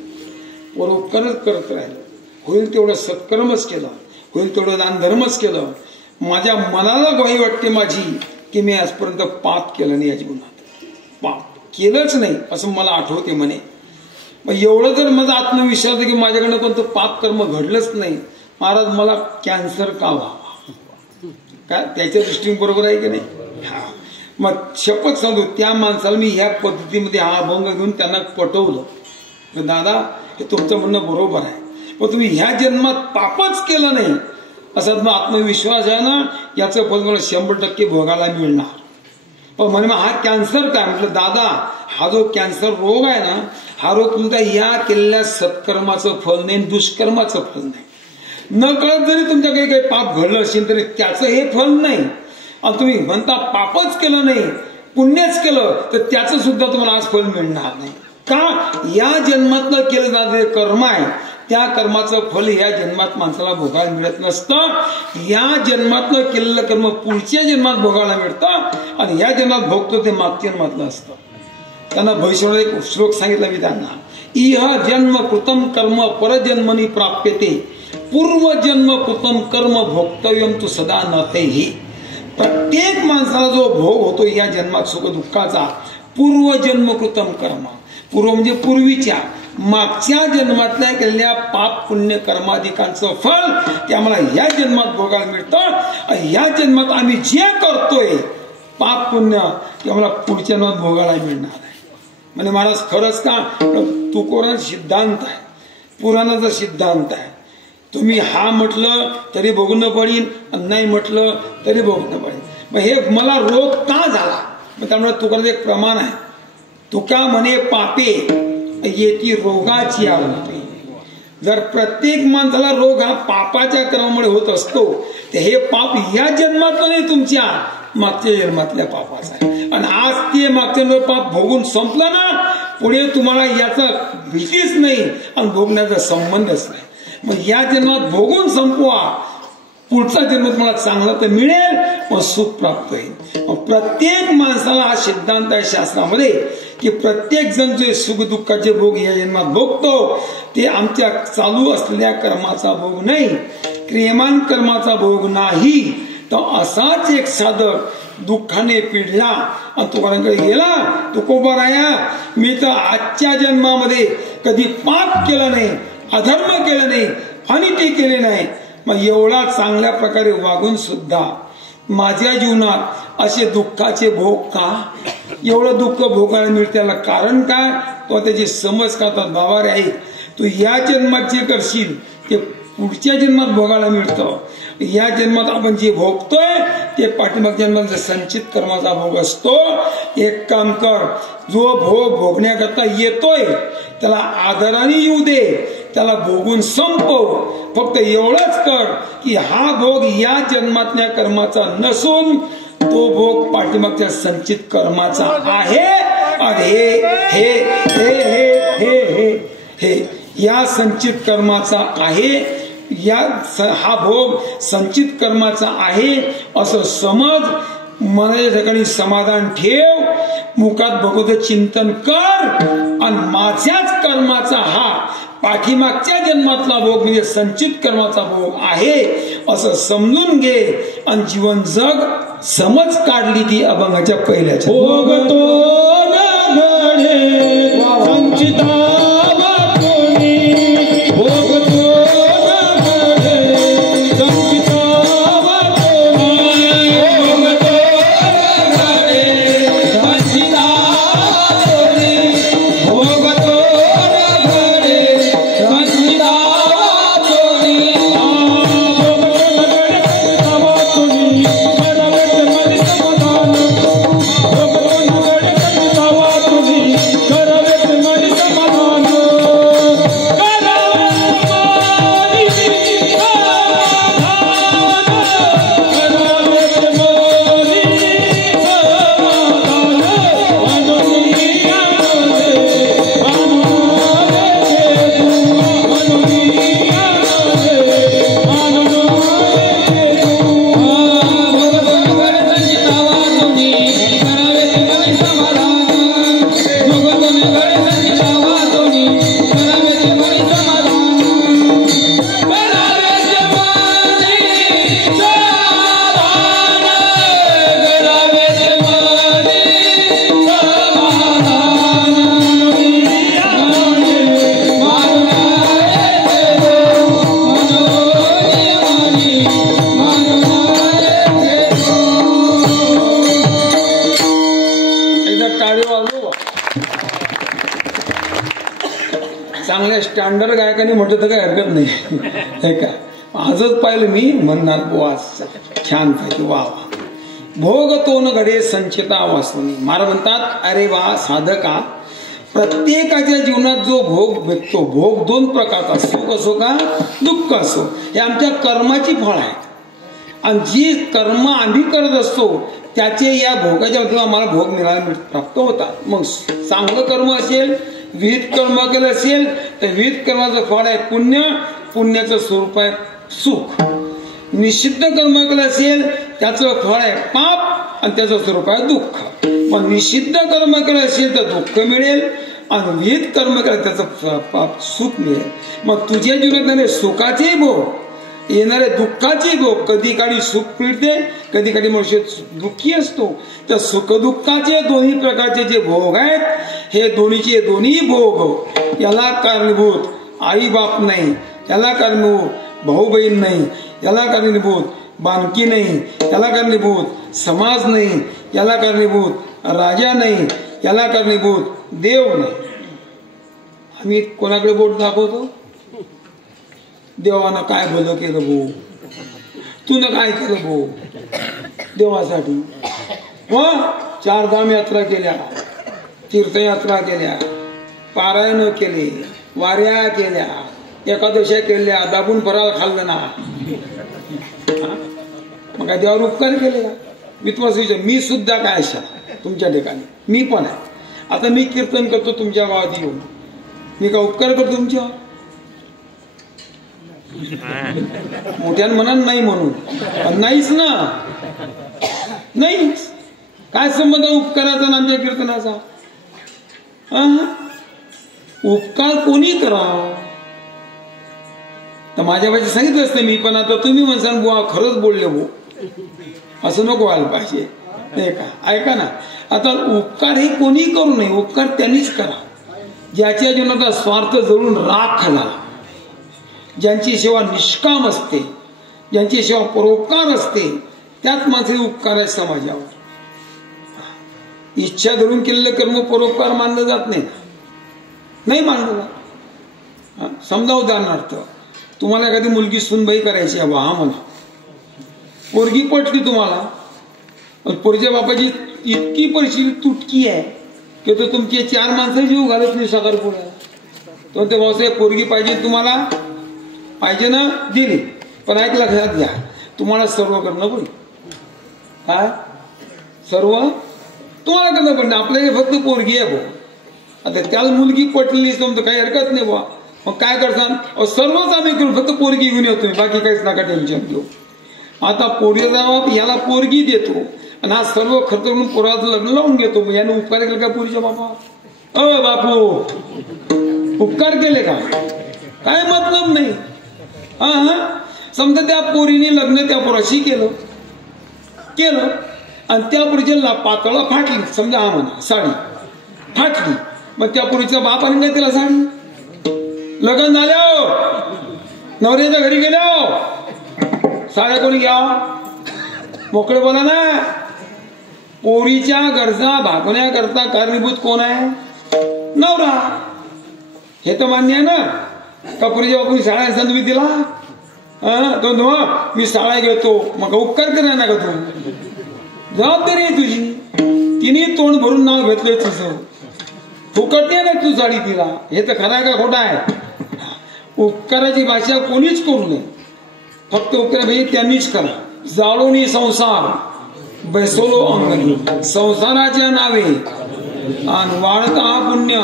परोपकारच करत राहिलो. होईल तेवढं सत्कर्मच केलं, होईल तेवढं दानधर्मच केलं. माझ्या मनाला ग्वाही वाटते माझी की मी आजपर्यंत पाप केलं नाही. या जीवनात पाप केलंच नाही असं मला आठवते म्हणे. मग एवढं जर माझा आत्मविश्वास आहे की माझ्याकडनं कोणतं पाप कर्म घडलंच नाही, महाराज मला कॅन्सर का व्हावा, काय त्याच्या दृष्टीने बरोबर आहे की नाही. हा मग शपथ सांगतो त्या माणसाला मी ह्या पद्धतीमध्ये हा अभंग घेऊन त्यांना पटवलं. दादा हे तुमचं म्हणणं बरोबर आहे, पण तुम्ही ह्या जन्मात पापच केलं नाही असा आत्मविश्वास आहे ना, याचं फल मला 100% भोगायला मिळणार. पण म्हणे मग हा कॅन्सर काय, म्हटलं दादा हा जो कॅन्सर रोग आहे ना, हा रोग तुमचा या केलेल्या सत्कर्माचं फल नाही, दुष्कर्माचं फल नाही. न कळत जरी तुमच्याकडे काही पाप घडलं असेल तरी त्याचं हे फल नाही. आणि तुम्ही म्हणता पापच केलं नाही पुण्यच केलं तर त्याचं सुद्धा तुम्हाला आज फल मिळणार नाही. का, या जन्मातलं केलं जाणारे कर्म आहे त्या कर्माचं फल या जन्मात माणसाला भोगायला मिळत नसतं. या जन्मातलं केलेलं कर्म पुढच्या जन्मात भोगायला मिळतं आणि या जन्मात भोगतो ते मागच्या जन्मातलं असतं. त्यांना भविष्यात एक श्लोक सांगितला मी त्यांना, इह जन्म कृतम कर्म परजन्मनी प्राप्यते, पूर्वजन्म कृतम कर्म भोक्तव्यम तू सदा नतेही. प्रत्येक माणसाला जो भोग होतो या जन्मात सुख दुःखाचा, पूर्वजन्म कृतम कर्म, पूर्व म्हणजे पूर्वीच्या मागच्या जन्मातल्या केलेल्या पाप पुण्य कर्माधिकांचं फल ते आम्हाला या जन्मात भोगायला मिळतं. या जन्मात आम्ही जे करतोय पाप पुण्य ते आम्हाला पुढच्या जन्मात भोगायला मिळणार आहे. म्हणजे महाराज खरंच का, तुकोबांचा सिद्धांत आहे, पुराणाचा सिद्धांत आहे. तुम्ही हा म्हटलं तरी भोगणं पडेल, नाही म्हटलं तरी भोगणं पडेल. मग हे मला रोग का झाला, मग त्यामुळे तुकाराचं एक प्रमाण आहे, तुका म्हणे पापे येती रोगाची आवृत्ती. जर प्रत्येक माणसाला रोग हा पापाच्या कर्मामुळे होत असतो तर हे पाप या जन्मातलं नाही, तुमच्या मागच्या जन्मातल्या पापाचा आहे. आणि आज ते मागच्या पाप भोगून संपलं ना, पुढे तुम्हाला याचा भीतीच नाही आणि भोगण्याचा संबंधच नाही. मग या जन्मात भोगून संपवा, पुढचा जन्म तुम्हाला चांगला तर मिळेल व सुख प्राप्त होईल. प्रत्येक माणसाला हा सिद्धांत आहे शास्त्रामध्ये की प्रत्येक जण जे सुख दुःखाचे भोग या जन्मात भोगतो ते आमच्या चालू असलेल्या कर्माचा भोग नाही, क्रियमान कर्माचा भोग नाही. तर असाच एक साधक दुःखाने पिढला आणि तुकारांकडे गेला, तुकोबाराया मी तर आजच्या जन्मामध्ये कधी पाप केलं नाही, अधर्म केलं नाही, अनिती केले नाही, मग एवढा चांगल्या प्रकारे वागून सुद्धा माझ्या जीवनात असे दुःखाचे भोग का, एवढं दुःख भोगायला मिळते, त्याला कारण काय, तो त्याची समज करतात. बाबा रे आई तू या जन्मात जे करशील ते पुढच्या जन्मात भोगायला मिळतं. या जन्मात आपण जे भोगतोय ते पाठीमागच्या जन्मात संचित कर्माचा भोग असतो. एक काम कर, जो भोग भोगण्याकरता येतोय त्याला आदराने येऊ दे, त्याला भोगून संपव. फक्त एवढंच कर की हा भोग या जन्मातल्या कर्माचा नसून तो भोग पाठीमागच्या संचित कर्माचा आहे. आणि हे हे हे हे हे हे या संचित कर्माचा आहे, हा भोग संचित कर्माचा आहे असं समज. मनाच्या ठिकाणी समाधान ठेव, मुखात भगवत चिंतन कर आणि माझ्याच कर्माचा हा पाठीमागच्या जन्मातला भोग म्हणजे संचित कर्माचा भोग आहे असं समजून घे आणि जीवन जग. समज काढली ती अभंगाच्या पहिल्याच्या. समाधान स्टँडर्ड गायकाने म्हटलं तर काय हरकत नाही हे का. आजच पाहिलं मी म्हणणार बुवा छान पाहिजे वा वा. भोग तोन घडे संचिता वासुनी. महाराज म्हणतात अरे वा साधका, प्रत्येकाच्या जीवनात जो भोग भेटतो, भोग दोन प्रकारचा, सुख असो का दुःख असो, हे आमच्या कर्माची फळ आहे. आणि जी कर्म आम्ही करत असतो त्याचे या भोगाच्या वतीने आम्हाला भोग मिळायला प्राप्त होतात. मग चांगलं कर्म असेल, विहित कर्म केलं असेल तर विहित कर्माचं फळ आहे पुण्य, पुण्याचं स्वरूप आहे सुख. निषिद्ध कर्म केलं असेल त्याचं फळ आहे पाप आणि त्याचं स्वरूप आहे दुःख. मग निषिद्ध कर्म केलं असेल तर दुःख मिळेल आणि विहित कर्म केलं त्याचं सुख मिळेल. मग तुझ्या जीवनात सुखाचे भोग, येणारे दुःखाचे भोग, कधी काळी सुख मिळते, कधी काळी मनुष्य दुःखी असतो. तर सुख दुःखाचे दोन्ही प्रकारचे जे भोग आहेत, हे दोन्हीचे दोन्ही भोग याला कारणीभूत आई बाप नाही, याला कारणीभूत भाऊ बहीण नाही, याला कारणीभूत बानकी नाही, याला कारणीभूत समाज नाही, याला कारणीभूत राजा नाही, याला कारणीभूत देव नाही. आम्ही कोणाकडे बोट दाखवतो? देवानं काय भलं केलं भाऊ, तूनं काय केलं भाऊ देवासाठी. मग 4 धाम यात्रा केल्या, तीर्थयात्रा केल्या, पारायण केले, वाऱ्या केल्या, एकादशा केल्या, दाबून फराळ खाल्लं ना, मग काय देवावर उपकार केले का? विश्वास विचार. मी सुद्धा काय अशा तुमच्या ठिकाणी मी पण आहे. आता मी कीर्तन करतो तुमच्या गावात येऊन, मी का उपकार करतो तुमच्या? मोठ्यानं म्हणा नाही म्हणून नाहीच ना, नाहीच. काय संबंध उपकाराचा आणि आमच्या कीर्तनाचा? उपकार कोणी करा? तर माझ्या भाषेत सांगितलं असतं मी, पण आता तुम्ही म्हणसान बुवा खरंच बोलले भाऊ, असं नको व्हायला पाहिजे नाही का. ऐका ना, आता उपकार हे कोणी करू नये, उपकार त्यांनीच करा ज्याच्या जीवनाचा स्वार्थ जळून राख झाला, ज्यांची सेवा निष्काम असते, ज्यांची सेवा परोपकार असते, त्याच माणसाचे उपकार आहे समाजावर. इच्छा धरून केलेलं कर्म परोपकार मानलं जात नाही, नाही मानलं जात. समजा उदाहरणार्थ तुम्हाला एखादी मुलगी सुनबाई करायची आहे, हा म्हणा, पोरगी पटली तुम्हाला, पोरीच्या बापाची इतकी परिस्थिती तुटकी आहे की तो तुमचे 4 माणसं जीव घालत नाही साखरपुड्याला. तो ते भाऊसाहेब पोरगी पाहिजे तुम्हाला, पाहिजे ना, दिली, पण ऐक लक्षात घ्या तुम्हाला सर्व करणं पडेल. काय सर्व तुम्हाला करणं पडलं, आपल्याला फक्त पोरगी आहे भाऊ. आता त्याला मुलगी पटलेली समजा काही हरकत नाही बा, मग काय करसान? सर्वच आम्ही करू, फक्त पोरगी घेऊन येतो, बाकी काहीच नका टेन्शन घेऊ. आता पोरीचा बाप याला पोरगी देतो आणि हा सर्व खर्च करून पोराचं लग्न लावून घेतो. याने उपकार केले का पोरीच्या बापा? बापू उपकार केले का? काय मतलब नाही. समजा त्या पोरीने लग्न त्या पोराशी केलं आणि त्या पोरीच्या पातळ फाटली, समजा हा म्हणा साडी फाटली, मग त्या पोरीचा बाप आणि काय तिला साडी? लग्न झाल्या नवऱ्याच्या घरी गेल्या साड्या कोणी घ्या? मोकळे बोला ना. पोरीच्या गरजा भागवण्याकरता कारणीभूत कोण आहे? नवरा. हे तर मान्य आहे ना. का पोरीच्या बापून साड्या असताना तुम्ही दिला? तो मी साड्या घेतो, मग उपकार करणार ना का तू? जबाबदारी आहे तुझी. तिने तोंड भरून नाव घेतलंय तुझं, फुकट नाही ना तू साडी तिला. हे तर खरं आहे का खोटा आहे? उपकाराची भाषा कोणीच करू नये, फक्त उपकार भाई त्यांनीच करा. जाळोनी संसार बैसोलो अंगणी, संसाराच्या नावे आणि वाढता हा पुण्य,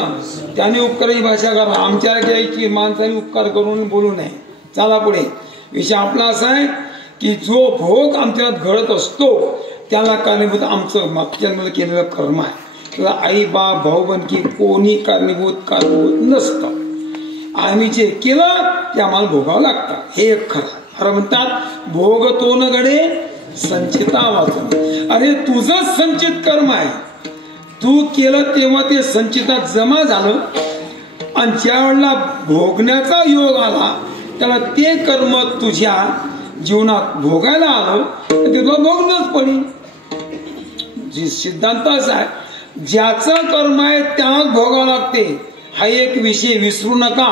त्याने उपकाराची भाषा करा. आमच्या घ्यायची माणसाने उपकार करून बोलू नये. चला पुढे. विषय आपला असा आहे की जो भोग आमच्यात घडत असतो त्याला कारणीभूत आमचं मागच्या केलेलं कर्म आहे. त्याला आई बाप भाऊ बंधकी कोणी कारणीभूत नसतं. आम्ही जे केलं ते आम्हाला भोगावं लागतं, हे एक खरं. खरं म्हणतात भोग तो न घडे संचिता वाचन. अरे तुझंच संचित कर्म आहे, तू केलं तेव्हा ते संचितात जमा झालं आणि ज्या वेळेला भोगण्याचा योग आला त्याला ते कर्म तुझ्या जीवनात भोगायला आलं ते तुला भोगणंच पडेल. जी सिद्धांत असा आहे, ज्याचं कर्म आहे त्यालाच भोगावं लागते. हा एक विषय विसरू नका.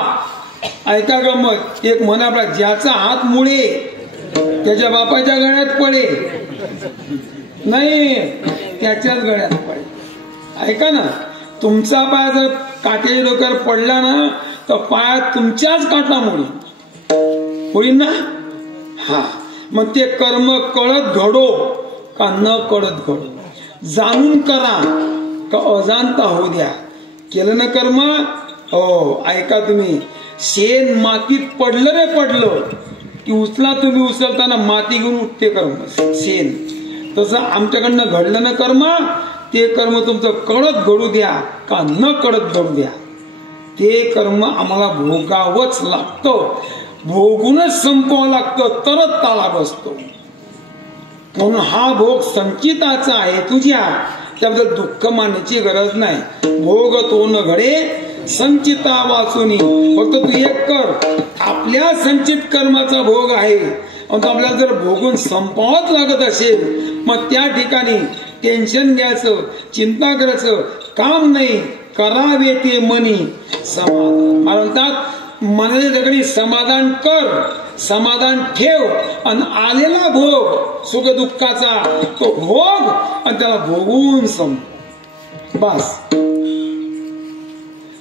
ऐका गंमत, एक म्हण आपला, ज्याचा हात मुळे त्याच्या बापाच्या गळ्यात पडे नाही, त्याच्याच गळ्यात पडे. ऐका ना, तुमचा पाय जर काट्याच्या डोक्यावर पडला ना तर पायात तुमच्याच काटा मोडी होईल ना. हा, मग ते कर्म कळत घडो का न कळत घडो, जाणून करा का अजाणता होऊ द्या. केलं ना कर्म, हो ऐका तुम्ही, शेण मातीत पडलं रे पडलं की उचला तुम्ही, उचलताना माती घेऊन उठते कर्म शेण. तसं आमच्याकडनं घडलं ना कर्म, ते कर्म तुमचं कळत घडू द्या का न कळत घडू द्या, ते कर्म आम्हाला भोगावंच लागतं, भोगूनच संपवावं लागतं, तरच ताळा बसतो. म्हणून हा भोग संचिताचा आहे तुझ्या, त्याबद्दल दुःख मानण्याची गरज नाही. भोग तो न घडे संचिता वाचुनी, फक्त तू एक कर, आपल्या संचित कर्माचा भोग आहे आणि तो आपल्याला जर भोगून संपवावंच लागत असेल, मग त्या ठिकाणी टेन्शन घ्यायचं, चिंता करायचं काम नाही. करावे ते मनी समाधान, म्हणतात मनाच्या ठिकाणी समाधान कर, समाधान ठेव, आणि आलेला भोग सुख दुःखाचा तो भोग आणि त्याला भोगून संप बस.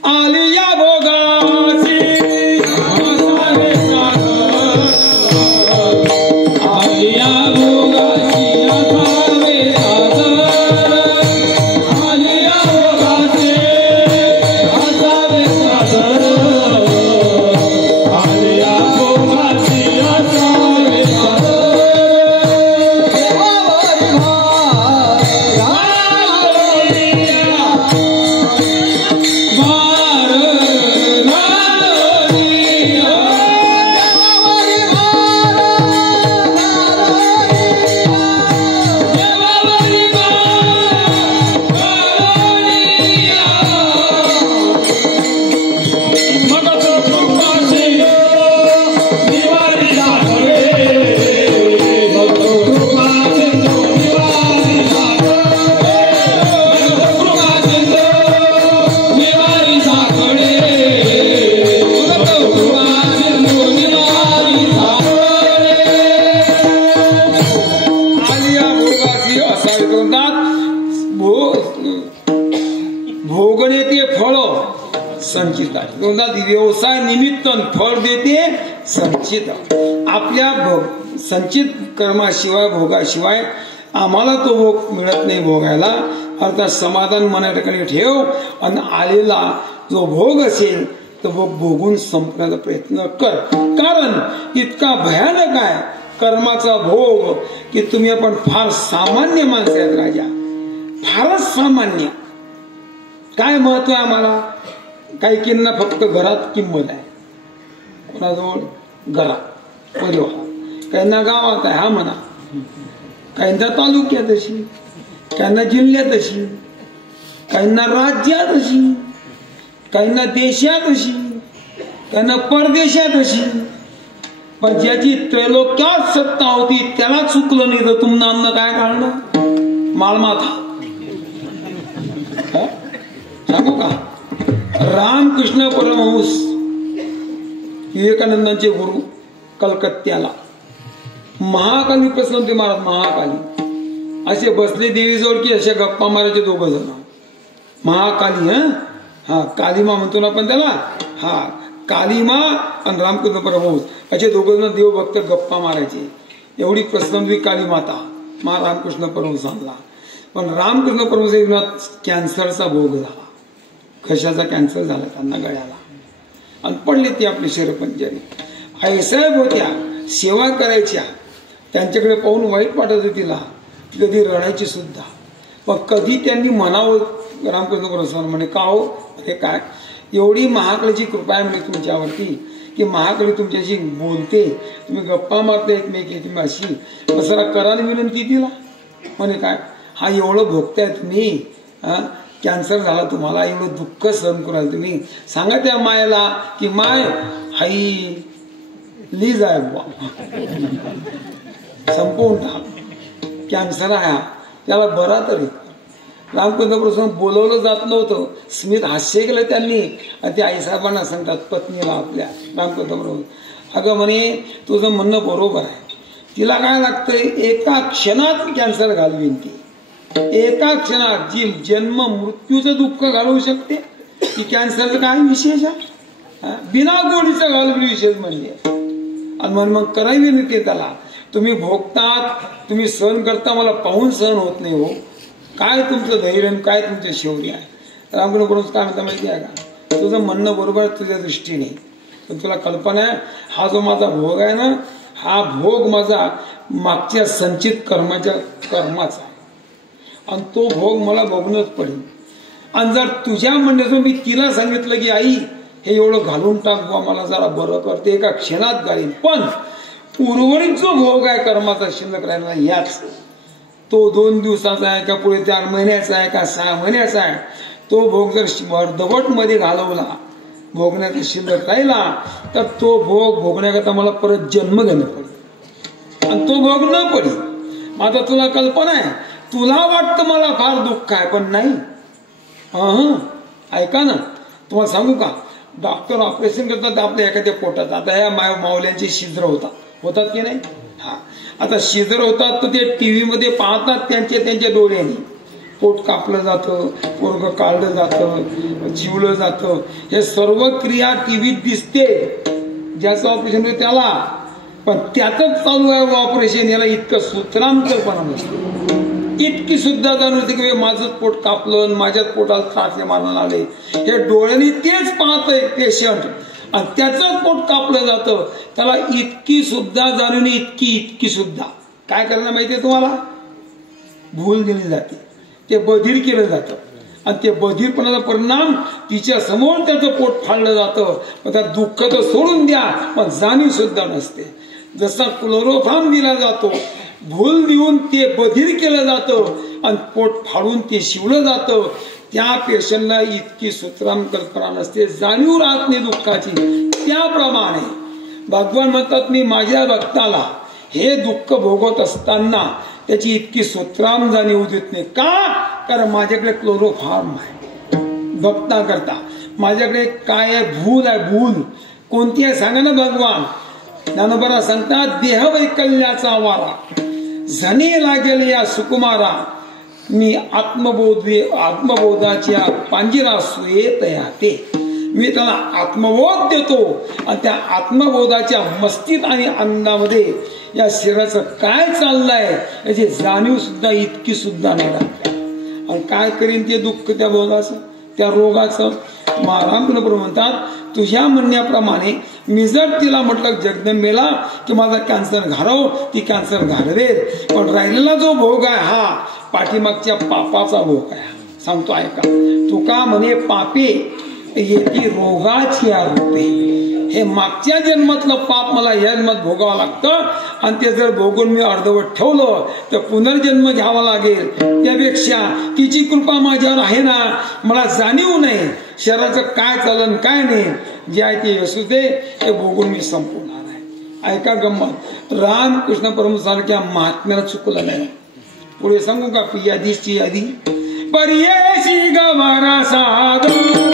आली या भोगाची भोगणे ते फळ संचित आहे. व्यवसाय निमित्त फळ देते संचित. आपल्या संचित कर्माशिवाय भोगाशिवाय आम्हाला तो भोग मिळत नाही भोगायला. अर्थात समाधान मना ठिकाणी ठेव आणि आलेला जो भोग असेल तो भोग भोगून संपण्याचा प्रयत्न कर. कारण इतका भयानक आहे कर्माचा भोग की तुम्ही आपण फार सामान्य माणसं आहेत राजा, फारच सामान्य. काय महत्व आहे आम्हाला? काहींना फक्त घरात किंमत आहे, कोणाजवळ घरात परिवार, काहींना गावात आहे हा म्हणा, काहींना तालुक्यात अशी, काहींना जिल्ह्यात अशी, काहींना राज्यात अशी, काहींना देशात अशी, काहींना परदेशात अशी. पण ज्याची त्रैलोक्यात सत्ता होती त्याला चुकलं नाही तर तुमनं काय काढलं? माळमाथा. सांगू का? रामकृष्ण परमहंस विवेकानंदांचे गुरु कलकत्त्याला, महाकाली प्रसन्न महाराज, महाकाली असे बसले देवीजवळ की अशा गप्पा मारायचे दोघं जण. महाकाली हा कालीमा म्हणतो ना आपण त्याला, हा कालीमा आणि रामकृष्ण परमहंस असे दोघं जण देवभक्त गप्पा मारायचे. एवढी प्रसन्न काली माता रामकृष्ण परमहंसांना. पण रामकृष्ण परमहंस कॅन्सरचा भोग झाला. कशाचा कॅन्सर झाला त्यांना गळ्याला, आणि पडले ते आपली शरपंजरी. आईसाहेब होत्या, सेवा करायच्या, त्यांच्याकडे पाहून वाईट वाटत होती तिला, कधी रडायची सुद्धा. पण कधी त्यांनी म्हणावं रामकृष्ण परमहंस म्हणे का हो हे काय, एवढी महाकालीची कृपा आहे म्हणजे तुमच्यावरती की महाकाली तुमच्याशी बोलते, तुम्ही गप्पा मारते एकमेकांशी, जरा करायला विनंती तिला. म्हणे काय हा एवढं भोगताय तुम्ही, कॅन्सर झाला तुम्हाला, एवढं दुःख सहन कराल तुम्ही, सांगा त्या मायला की माय हाई लीज आहे बुवा, संपवून टाक, कॅन्सर आहे त्याला बरा तरी. रामकृष्ण प्रभू बोलवलं जात नव्हतं. स्मित हास्य केलं त्यांनी आणि ते आईसाहेबांना सांगतात पत्नीला आपल्या रामकृष्ण प्रभू, अगं म्हणे तुझं म्हणणं बरोबर आहे, तिला काय लागतंय एका क्षणात कॅन्सर घालवीन ती, एका क्षणात जी जन्म मृत्यूचं दुःख घालवू शकते ती कॅन्सरचं काय विशेष आहे, बिना गोडीचं घालवली विशेष म्हणजे. आणि मग करावी नाही त्याला, तुम्ही भोगतात तुम्ही सहन करता, मला पाहून सहन होत नाही हो, काय तुमचं धैर्य काय तुमचं शौर्य आहे. रामकृष्ण प्रभू काय म्हणता माहिती आहे का, तुझं म्हणणं बरोबर आहे तुझ्या दृष्टीने, पण तुला कल्पना आहे हा जो माझा भोग आहे ना, हा भोग माझा मागच्या संचित कर्माचा आहे आणि तो भोग मला भोगणंच पडेल. आणि जर तुझ्या म्हणण्याचं मी तिला सांगितलं की आई हे एवढं घालून टाक बुवा मला जरा बरं करते, एका क्षणात घालीन, पण उर्वरित जो भोग आहे कर्माचा शिल्लक राहिला याच, तो 2 दिवसाचा आहे का पुढे 4 महिन्याचा आहे का 6 महिन्याचा आहे, तो भोग जर अर्धवट मध्ये घालवला भोगण्याचा शिल्लक राहिला तर तो भोग भोगण्याकरता मला परत जन्म घेणं पडेल आणि तो भोग न पडेल. आता तुला कल्पना आहे, तुला वाटतं मला फार दुःख आहे पण नाही. ऐका ना, तुम्हाला सांगू का, डॉक्टर ऑपरेशन करतात आपल्या एखाद्या पोटात, आता या मावल्यांचे छिद्र होतात की नाही, आता छिद्र होतात तर ते टीव्ही मध्ये पाहतात त्यांच्या डोळ्यांनी, पोट कापलं जातं, पोरगं काढलं जातं, जिवलं जातं, हे सर्व क्रिया टीव्हीत दिसते, ज्याचं ऑपरेशन होतं त्याला, पण त्यातच चालू आहे ऑपरेशन, याला इतकं सूत्रांतरपणा नसतं, इतकी सुद्धा जाणवते की माझंच पोट कापलं, माझ्याच पोटाला त्रास मारून आले, हे डोळ्यांनी तेच पाहतंय पेशंट आणि त्याचंच पोट कापलं जातं, त्याला इतकी सुद्धा जाणून इतकी सुद्धा काय करणं माहितीये तुम्हाला, भूल दिली जाते, ते बधीर केलं जातं आणि ते बधीरपणाचा परिणाम तिच्या समोर त्याचं पोट फाडलं जातं, पण त्या दुःख तर सोडून द्या पण जाणीव सुद्धा नसते. जसा क्लोरोफॉर्म दिला जातो, भूल देऊन ते बधीर केलं जातं आणि पोट फाडून ते शिवलं जातं, त्या पेशंटला इतकी सूत्राम कल्पना नसते, जाणीव राहत नाही दुःखाची. त्याप्रमाणे भगवान म्हणतात मी माझ्या भक्ताला हे दुःख भोगत असताना त्याची इतकी सूत्राम जाणीव देत नाही. का? कारण माझ्याकडे क्लोरोफॉर्म आहे भक्ता करता, माझ्याकडे काय आहे, भूल आहे. भूल कोणती आहे सांगा ना. भगवान ज्ञानोबा सांगतात देह वैकल्याचा वारा झणी लागेल या सुकुमारा, मी आत्मबोधाच्या पांजिरा सुयेत याते, मी त्याला आत्मबोध देतो आणि त्या आत्मबोधाच्या मस्तीत आणि आनंदामध्ये या शरीराचं काय चाललंय याची जाणीव सुद्धा इतकी सुद्धा नाही राहत. आणि काय करीन ते दुःख त्या बोधाचं त्या रोगाचं. रामकृष्ण प्रभू म्हणतात तुझ्या म्हणण्याप्रमाणे मी जर तिला म्हटलं जगदंबेला की माझा कॅन्सर घालव, ती कॅन्सर घालवेल, पण राहिलेला जो भोग आहे हा पाठीमागच्या पापाचा भोग आहे. सांगतो ऐका, तुका म्हणे पापे येती रोगाची आरोपे, हे मागच्या जन्मातलं पाप मला या जन्मात भोगावं लागतं आणि ते जर भोगून मी अर्धवट ठेवलं तर पुनर्जन्म घ्यावा लागेल. त्यापेक्षा तिची कृपा माझ्यावर आहे ना, मला जाणीव नाही शरीराचं काय चालन काय नाही, जे आहे ते असू दे, ते भोगून मी संपवणार आहे. ऐका गंमत, रामकृष्ण परम सारख्या महात्म्याला चुकलं नाही. पुढे सांगू का यादीची यादी, पर्येशी गवारा साधू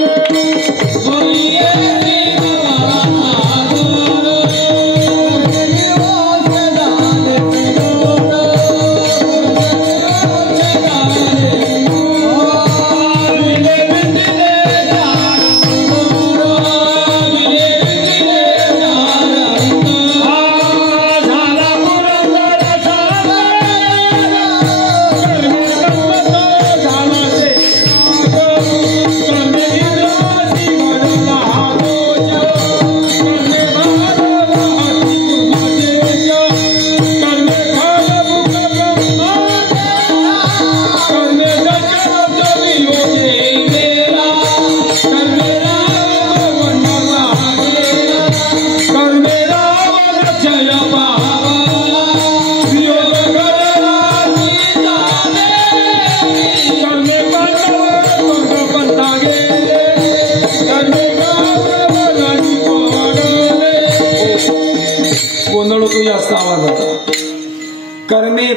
कर्मे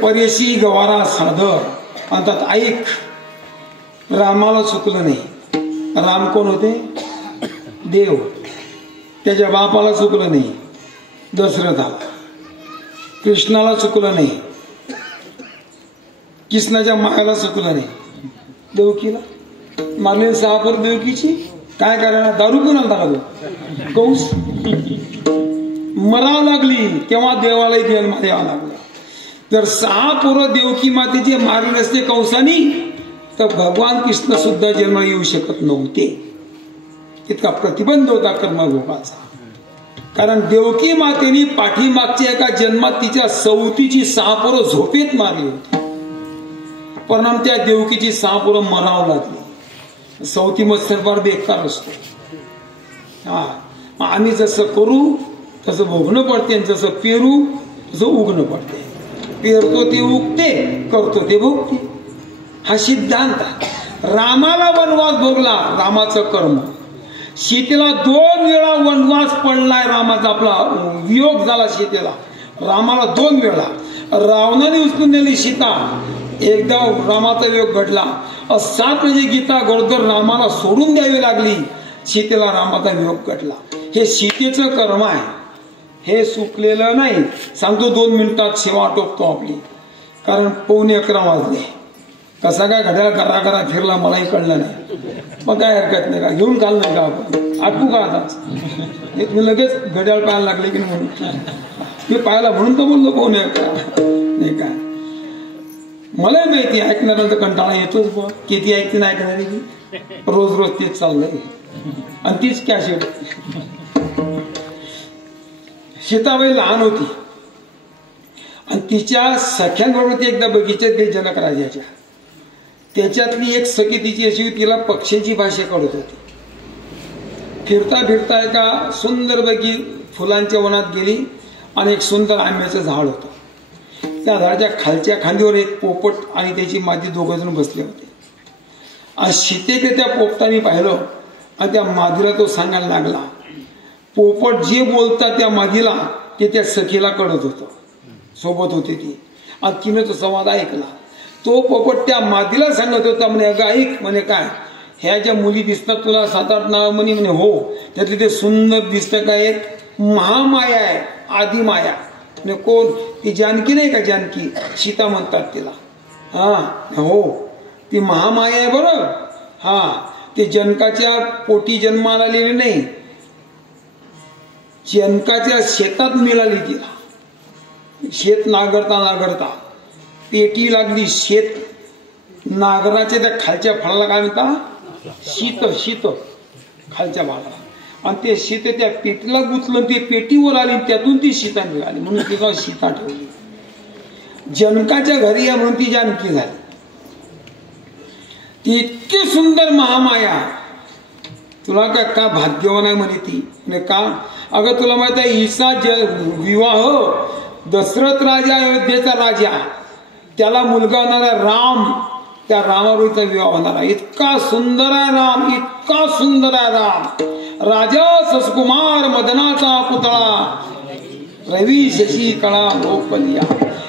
पर्यशी गवारा साधर म्हणतात. ऐक रामाला चुकलं नाही. राम कोण होते? देव. त्याच्या बापाला चुकलं नाही, दशरथाला. कृष्णाला चुकलं नाही, कृष्णाच्या मायाला चुकलं नाही, देवकीला मारले 6 पोर देवकीची. काय करणार? दारू पिऊन आलता का तो? कौस मराव लागली तेव्हा देवालाही जन्म द्यावा लागला. जर 6 पोरं देवकी मातेचे मारले नसते कंसानी तर भगवान कृष्ण सुद्धा जन्म येऊ शकत नव्हते. इतका प्रतिबंध होता कर्मभोगाचा. कारण देवकी मातेने पाठीमागच्या एका जन्मात तिच्या सवतीची 6 पोरं झोपेत मारली होती. परिणाम त्या देवकीची 6 पोरं मराव लागली. सवती मत्सर फार बेकार असतो. हा, आम्ही जसं करू तसं भोगणं पडते, जसं पेरू तसं उगणं पडते. पेरतो ते उगते, करतो ते भोगते. हा सिद्धांत. रामाला वनवास भोगला, रामाचं कर्म. सीतेला 2 वेळा वनवास पडलाय रामाचा, आपला वियोग झाला सीतेला. रामाला 2 वेळा. रावणाने उचलून नेली सीता, एकदा रामाचा वियोग घडला. 7 म्हणजे गीता गरोदर रामाला सोडून द्यावी लागली, सीतेला रामाचा वियोग घडला. हे सीतेचं कर्म आहे, हे चुकलेलं नाही. सांगतो 2 मिनिटात सेवा टोकतो आपली. कारण 11:15 वाजले. कसा काय घड्याळ करा करा फिरला मलाही कळलं नाही. मग काय हरकत नाही का, घेऊन चाल नाही का आपण, आठवू का आता? तुम्ही लगेच घड्याळ पाहायला लागले की म्हणून मी पाहायला म्हणून तर बोललो 11:15 नाही काय. मलाही माहिती ऐकणाऱ्यांचा कंटाळा येतोच बुवा. किती ऐकते नाही ऐकणारी की रोज रोज तेच चाललंय आणि तीच कॅसेट. सीताबाई लहान होती आणि तिच्या सख्यांबरोबर ती एकदा बगीच्यात गेली जनक राजाच्या. त्याच्यातली एक सखी तिची अशी तिला पक्ष्याची भाषा कळत होती. फिरता फिरता एका सुंदर पैकी फुलांच्या वनात गेली आणि एक सुंदर आंब्याचं झाड होतं. त्या झाडाच्या खालच्या खांदीवर एक पोपट आणि त्याची मादी 2 जण बसले होते. आणि सीतेकडे त्या पोपटाने पाहिलं आणि त्या मादीला तो सांगायला लागला. पोपट जे बोलतात त्या मादीला ते त्या सखीला कळत होतं, सोबत होते ती. आणि तिने तो संवाद ऐकला. तो पोपट त्या मादीला सांगत होता, म्हणे अगं ऐक, म्हणे काय ह्या ज्या मुली दिसतात तुला 7-8 नाव म्हणे. म्हणे हो, त्यातली ते सुंदर दिसतं का एक महामाया आहे, आदिमाया. म्हणजे कोण? ती जानकी नाही का, जानकी सीता म्हणतात तिला. हा हो, ती महामाया आहे बरं. हा, ते जनकाच्या पोटी जन्माला आलेली नाही, जनकाच्या शेतात मिळाली तिला. शेत नागरता नागरता पेटी लागली. शेत नागराच्या त्या खालच्या फळाला काय म्हणता? शीत. शीत खालच्या भागाला. आणि ते शीत त्या पेटीला गुंतलं, ते पेटीवर आली, त्यातून ती सीता निघाली. म्हणून तिला सीता ठेवली. जनकाच्या घरी या म्हणून ती जानकी झाली. ती इतकी सुंदर महामाया. तुला का भाग्यवान आहे म्हणे ती. म्हणजे का? अगं तुला माहित आहे ईसा विवाह दशरथ राजा, अयोध्येचा राजा, त्याला मुलगा होणारा राम, त्या रामाबरोबरचा विवाह होणारा. इतका सुंदर आहे राम, इतका सुंदर आहे राम. राजा ससकुमार मदनाचा पुतळा, रवी शशी कळा लोकलिया.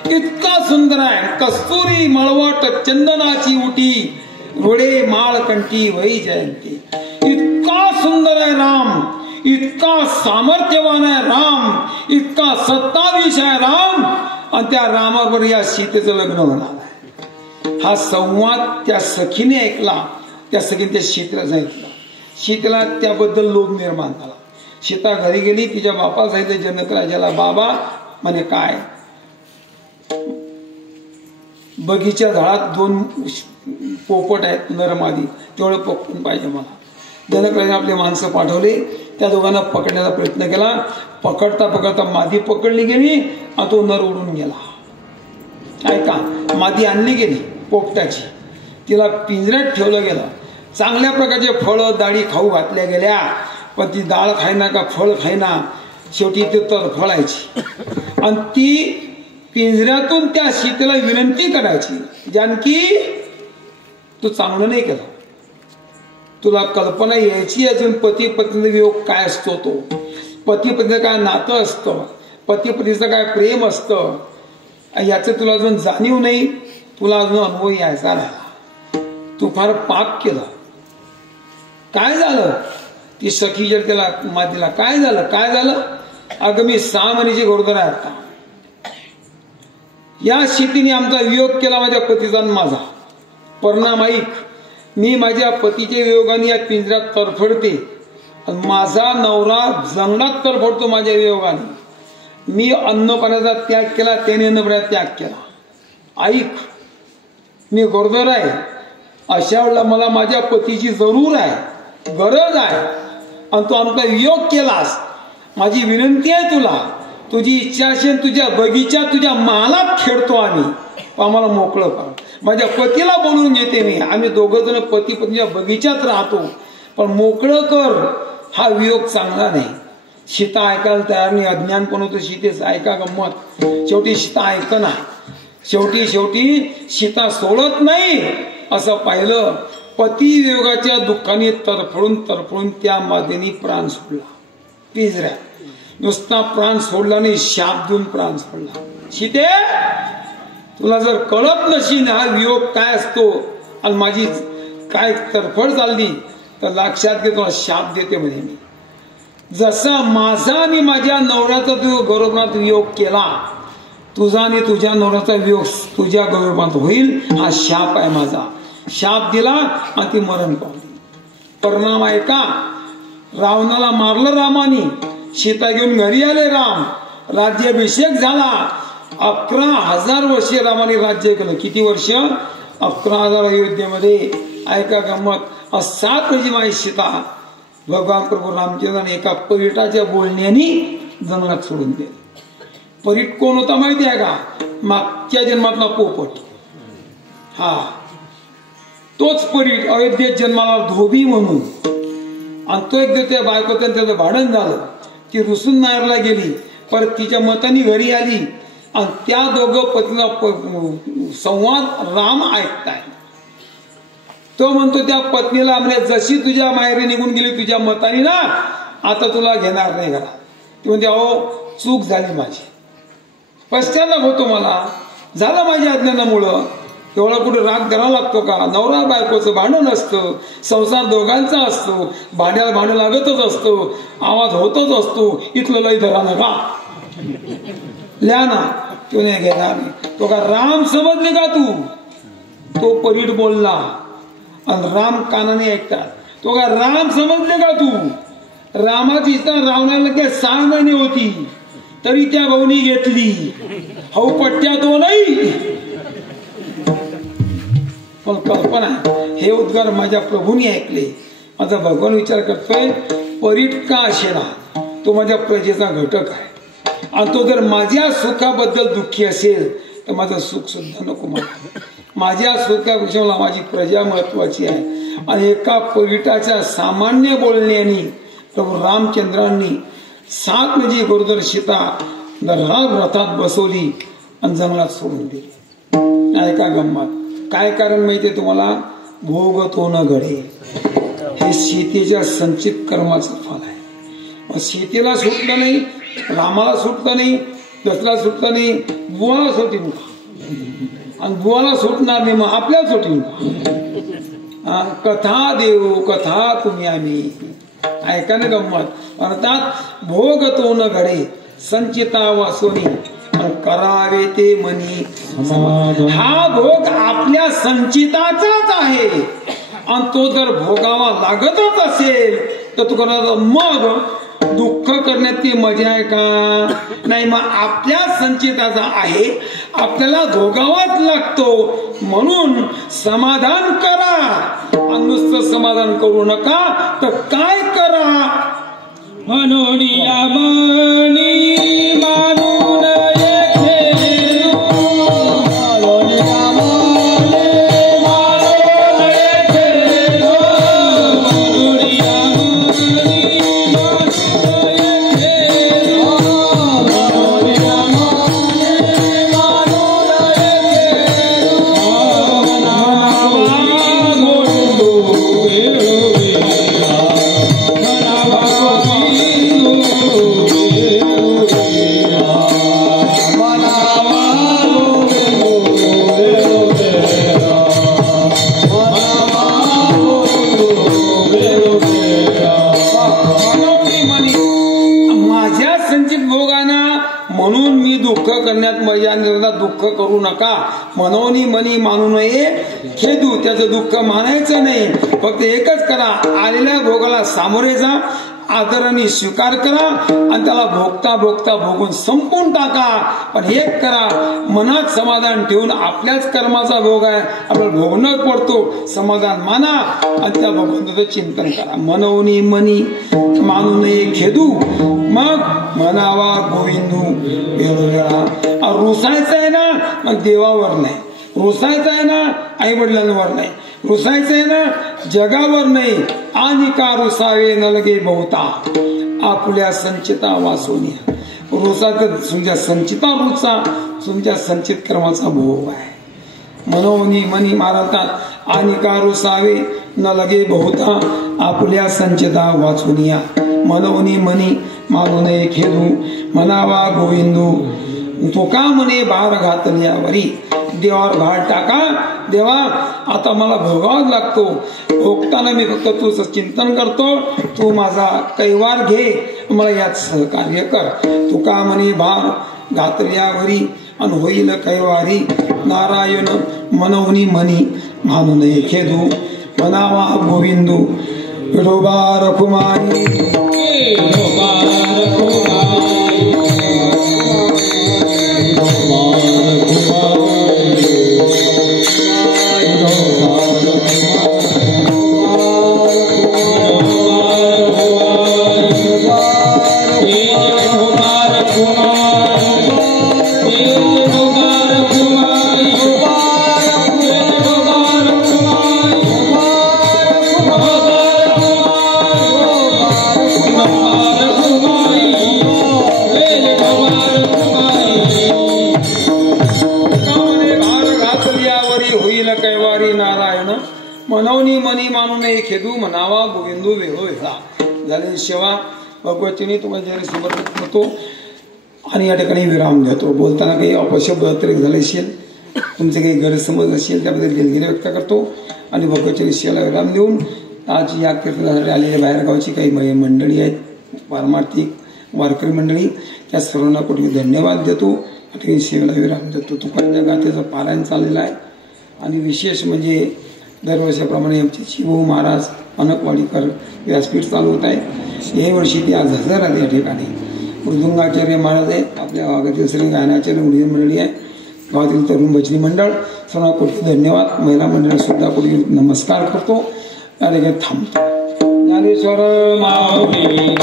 इतका सुंदर आहे. कस्तुरी मळवट चंदनाची उटी, रोडे माळ कंठी वही जयंती. इतका सुंदर आहे राम, इतका सामर्थ्यवान आहे राम, इतका सत्ताधीश आहे राम. आणि त्या रामाबरोबर या सीतेचं लग्न होणार आहे. हा संवाद त्या सखीने ऐकला. त्या सखीने त्या सीतेला सांगितलं. सीतेला त्याबद्दल लोभ निर्माण झाला. सीता घरी गेली, तिच्या बापाला सांगितलं जनक राजाला. बाबा म्हणे काय, बगीच्या झाडात 2 पोपट आहेत नरमादी, तेवढं पकडून पाहिजे मला. जनक राजाने आपले माणसं पाठवले, त्या दोघांना पकडण्याचा प्रयत्न केला. पकडता पकडता मादी पकडली गेली आणि तो नर उडून गेला. ऐका, मादी आणली गेली पोपटाची, तिला पिंजऱ्यात ठेवलं गेलं. चांगल्या प्रकारचे फळं डाळी खाऊ घातल्या गेल्या, पण ती डाळ खायना का फळ खायना. शेवटी ती तर फळायची. आणि ती पिंजऱ्यातून त्या सीतेला विनंती करायची, जानकी तू चांगलं नाही केलं, तुला कल्पना यायची अजून पती पत्नीचा वियोग काय असतो, तो पती पत्नीचं काय नातं असतं, पती पत्नीचं काय प्रेम असतं, याचं तुला अजून जाणीव नाही, तुला अजून अनुभव यायचा राहिला. तू फार पाप केला. काय झालं? ती सखी जर त्याला मातीला काय झालं? अगं मी 6 महिन्याची गरोदर आहे आता. या शेतीने आमचा वियोग केला माझ्या पतीचा आणि माझा. परिणाम ऐक, मी माझ्या पतीच्या वियोगाने या पिंजऱ्यात तरफडते आणि माझा नवरा जंगलात तरफडतो माझ्या वियोगाने. मी अन्न पाण्याचा त्याग केला, त्याने अन्न पाण्याचा त्याग केला. ऐक, मी गरोदर आहे. अशा वेळेला मला माझ्या पतीची जरूर आहे, गरज आहे, आणि तू आमचा वियोग केलास. माझी विनंती आहे तुला, तुझी इच्छा असेल तुझ्या बगीचा तुझ्या महालात खेळतो आम्ही, आम्हाला मोकळं कर. माझ्या पतीला बोलवून घेते मी, आम्ही दोघं जण पती पत्नीच्या बगीचात राहतो, पण मोकळं कर. हा वियोग चांगला नाही. सीता ऐकायला तयार नाही, अज्ञान पण होतं सीतेच. ऐका गंमत, शेवटी सीता ऐकना. शेवटी सीता सोडत नाही असं पाहिलं. पती वियोगाच्या दुःखाने तरफडून त्या मातेने प्राण सोडला पिंजऱ्यात. नुसता प्राण सोडला नाही, शाप देऊन प्राण सोडला. सीते, तुला जर कळत नशील हा वियोग काय असतो आणि माझी काय तरफड चालली, तर लक्षात घे, तुला शाप देते म्हणजे मी. जसा माझा आणि माझ्या नवऱ्याचा तू गौरवात वियोग केला, तुझा आणि तुझ्या नवऱ्याचा वियोग तुझ्या गौरवात होईल. हा शाप आहे माझा. शाप दिला आणि ती मरण पावली. परिणाम आहे का? रावणाला मारलं रामाने, सीता घेऊन घरी आले राम. राज्याभिषेक झाला. 11,000 वर्षे रामाने राज्य केलं. किती वर्ष? 11,000 अयोध्येमध्ये. ऐका गंमत, 7 वर्षी माझी सीता भगवान प्रभू रामचंद्राने एका परीटाच्या बोलण्याने जंगलात सोडून दिले. परीट कोण होता माहिती आहे का? मागच्या जन्मातला पोपट. हा तोच परीट अयोध्येत जन्माला धोबी म्हणून. आणि तो एकदा त्या बायकोचं त्याचं भांडण झालं. ती रुसून नायरला गेली, परत तिच्या मताने घरी आली आणि त्या दोघं पत्नीला संवाद राम ऐकताय. तो म्हणतो त्या पत्नीला, म्हणजे जशी तुझ्या माहेरी निघून गेली तुझ्या मताने ना, आता तुला घेणार नाही घरा. ती म्हणते, अहो चूक झाली माझी, पश्चाताप होतो मला, झालं माझ्या अज्ञानामुळं. एवढा कुठे राग करावा लागतो का? नवरा बायकोचं भांडण असतं, संसार दोघांचा असतो, भांड्याला भांडण लागतच असतं, आवाज होतच असतो. इथलं लय धरा नका, लिहा ना. तो नाही घेणार नाही. तो का राम समजले का तू? तो परीट बोलला आणि राम कानाने ऐकतात. तो का राम समजले का तू? रामाची इच्छा रावणाला काय 6 महिने होती तरी त्या भाऊनी घेतली. हौ पट्ट्या 2 पण कल्पना, हे उद्गार माझ्या प्रभूंनी ऐकले. माझा भगवान विचार करतोय, परीट का असेना, तो माझ्या प्रजेचा घटक आहे. आणि तो जर माझ्या सुखाबद्दल दुःखी असेल तर माझं सुख सुद्धा नको मला. माझ्या सुखापेक्षा माझी प्रजा महत्वाची आहे. आणि एका परीटाच्या सामान्य बोलण्याने प्रभू रामचंद्रांनी 7 म्हणजे गरोदर सीता रथात बसवली आणि जंगलात सोडून दिली. ऐका गंमत, काय कारण माहितीये तुम्हाला? भोगत होणं घडे. हे सीतेच्या संचित कर्माचं फल आहे. मग सीतेला सुटलं नाही, रामाला सुटलं नाही, दशरथला सुटलं नाही, बुवाला सुटीन का? आणि बुवाला सुटणार नाही, मग आपल्याला सुटीन का? कथा देऊ कथा तुम्ही आम्ही. ऐका ना गंमत. अर्थात भोगत होणं घडे संचिता वासोनी करावे ते मनी. हा भोग आपल्या संचिताचाच आहे आणि तो जर भोगावा लागतच असेल तर तू करा, मग दुःख करण्यात ती मजा आहे का? नाही. मग आपल्या संचिताचा आहे, आपल्याला भोगावाच लागतो. म्हणून समाधान करा. आणि नुसतं समाधान करू नका तर काय करा? म्हणून विरोधात दुःख करू नका. मनोनी मनी मानू नये खेदू. त्याचं दुःख मानायचं नाही. फक्त एकच करा, आलेल्या भोगाला सामोरे जा, आदराने स्वीकार करा आणि त्याला भोगता भोगता भोगून संपून टाका. पण एक करा, मनात समाधान ठेवून आपल्याच कर्माचा भोग आहे, आपल्याला भोगणं पडतो, समाधान माना आणि त्या भगवंताचं चिंतन करा. मनोनी मनी मानू नये खेदू, मग म्हणावा गोविंदू वेळोवेळा. रुसायचं आहे ना, मग देवावर नाही. रुसायचं आहे ना, आई वडिलांवर नाही. रुसायचं आहे ना, जगावर नाही. आणि का रुसावे न लगे बहुता, आपल्या संचिता वासोनिया. रुसा तर तुमच्या संचिता रुचा, तुमच्या संचित कर्माचा भोग आहे. मनोनी मनी मारतात. आणि का रुसावे न लगे बहुता, आपल्या संचिता वाचुनिया. मनोनी मनी मानू नये खेदू, म्हणावा गोविंदू. तो का म्हणे भार घातल्यावरी, देवावर भार टाका. देवा आता मला भोगावाच लागतो, भोगताना मी फक्त तुझं चिंतन करतो, तू माझा कैवार घे, मला यात सहकार्य कर. तू का म्हणे भार घातल्यावरी आणि होईल कैवारी. नारायण मनोनी मनी मानू नये खेदू, म्हणावा गोविंदू. विठोबा रखुमाई, विठोबा रखुमाई, मनोनी मनी मानू नये खेदू, म्हणावा गोविंदू वेळोवेळा. झाले सेवा भगवतीने तुम्हाला जरी समर्पित करतो आणि या ठिकाणी विराम देतो. बोलताना काही अपशब्द अतिरेक झाले असेल, तुमचे काही गैरसमज असेल, त्याबद्दल दिलगिरी व्यक्त करतो आणि भगवतीने सेवेला विराम देऊन आज या कीर्तनासाठी आलेल्या बाहेरगावची काही मंडळी आहेत, पारमार्थिक वारकरी मंडळी, त्या सर्वांना कोटी धन्यवाद देतो. या ठिकाणी सेवेला विराम देतो. तुकाराच्या गाथेचं पारायण चाललेलं आहे आणि विशेष म्हणजे दरवर्षाप्रमाणे आमचे शिवभाऊ महाराज अनकवाडीकर व्यासपीठ चालू होत आहे. या वर्षी ते आज हजर आले. या ठिकाणी मृदुंगाचार्य महाराज आहेत, आपल्या भागातील श्री गायनाचार्य मुली मंडळी आहे, गावातील तरुण भजनी मंडळ, सर्व कोटी धन्यवाद. महिला मंडळ सुद्धा कोटी नमस्कार करतो. या ठिकाणी थांबतो. ज्ञानेश्वर माऊली,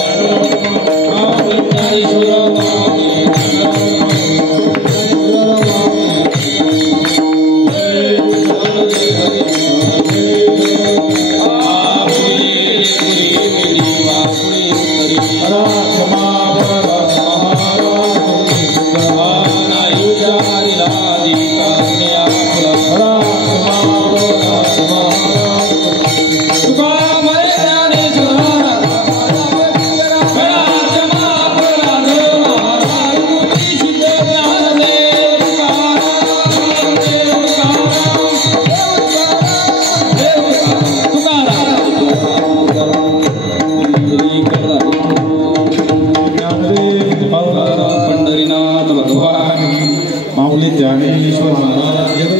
पंढरीनाथ भगवान माऊली ज्ञानेश्वर महाराज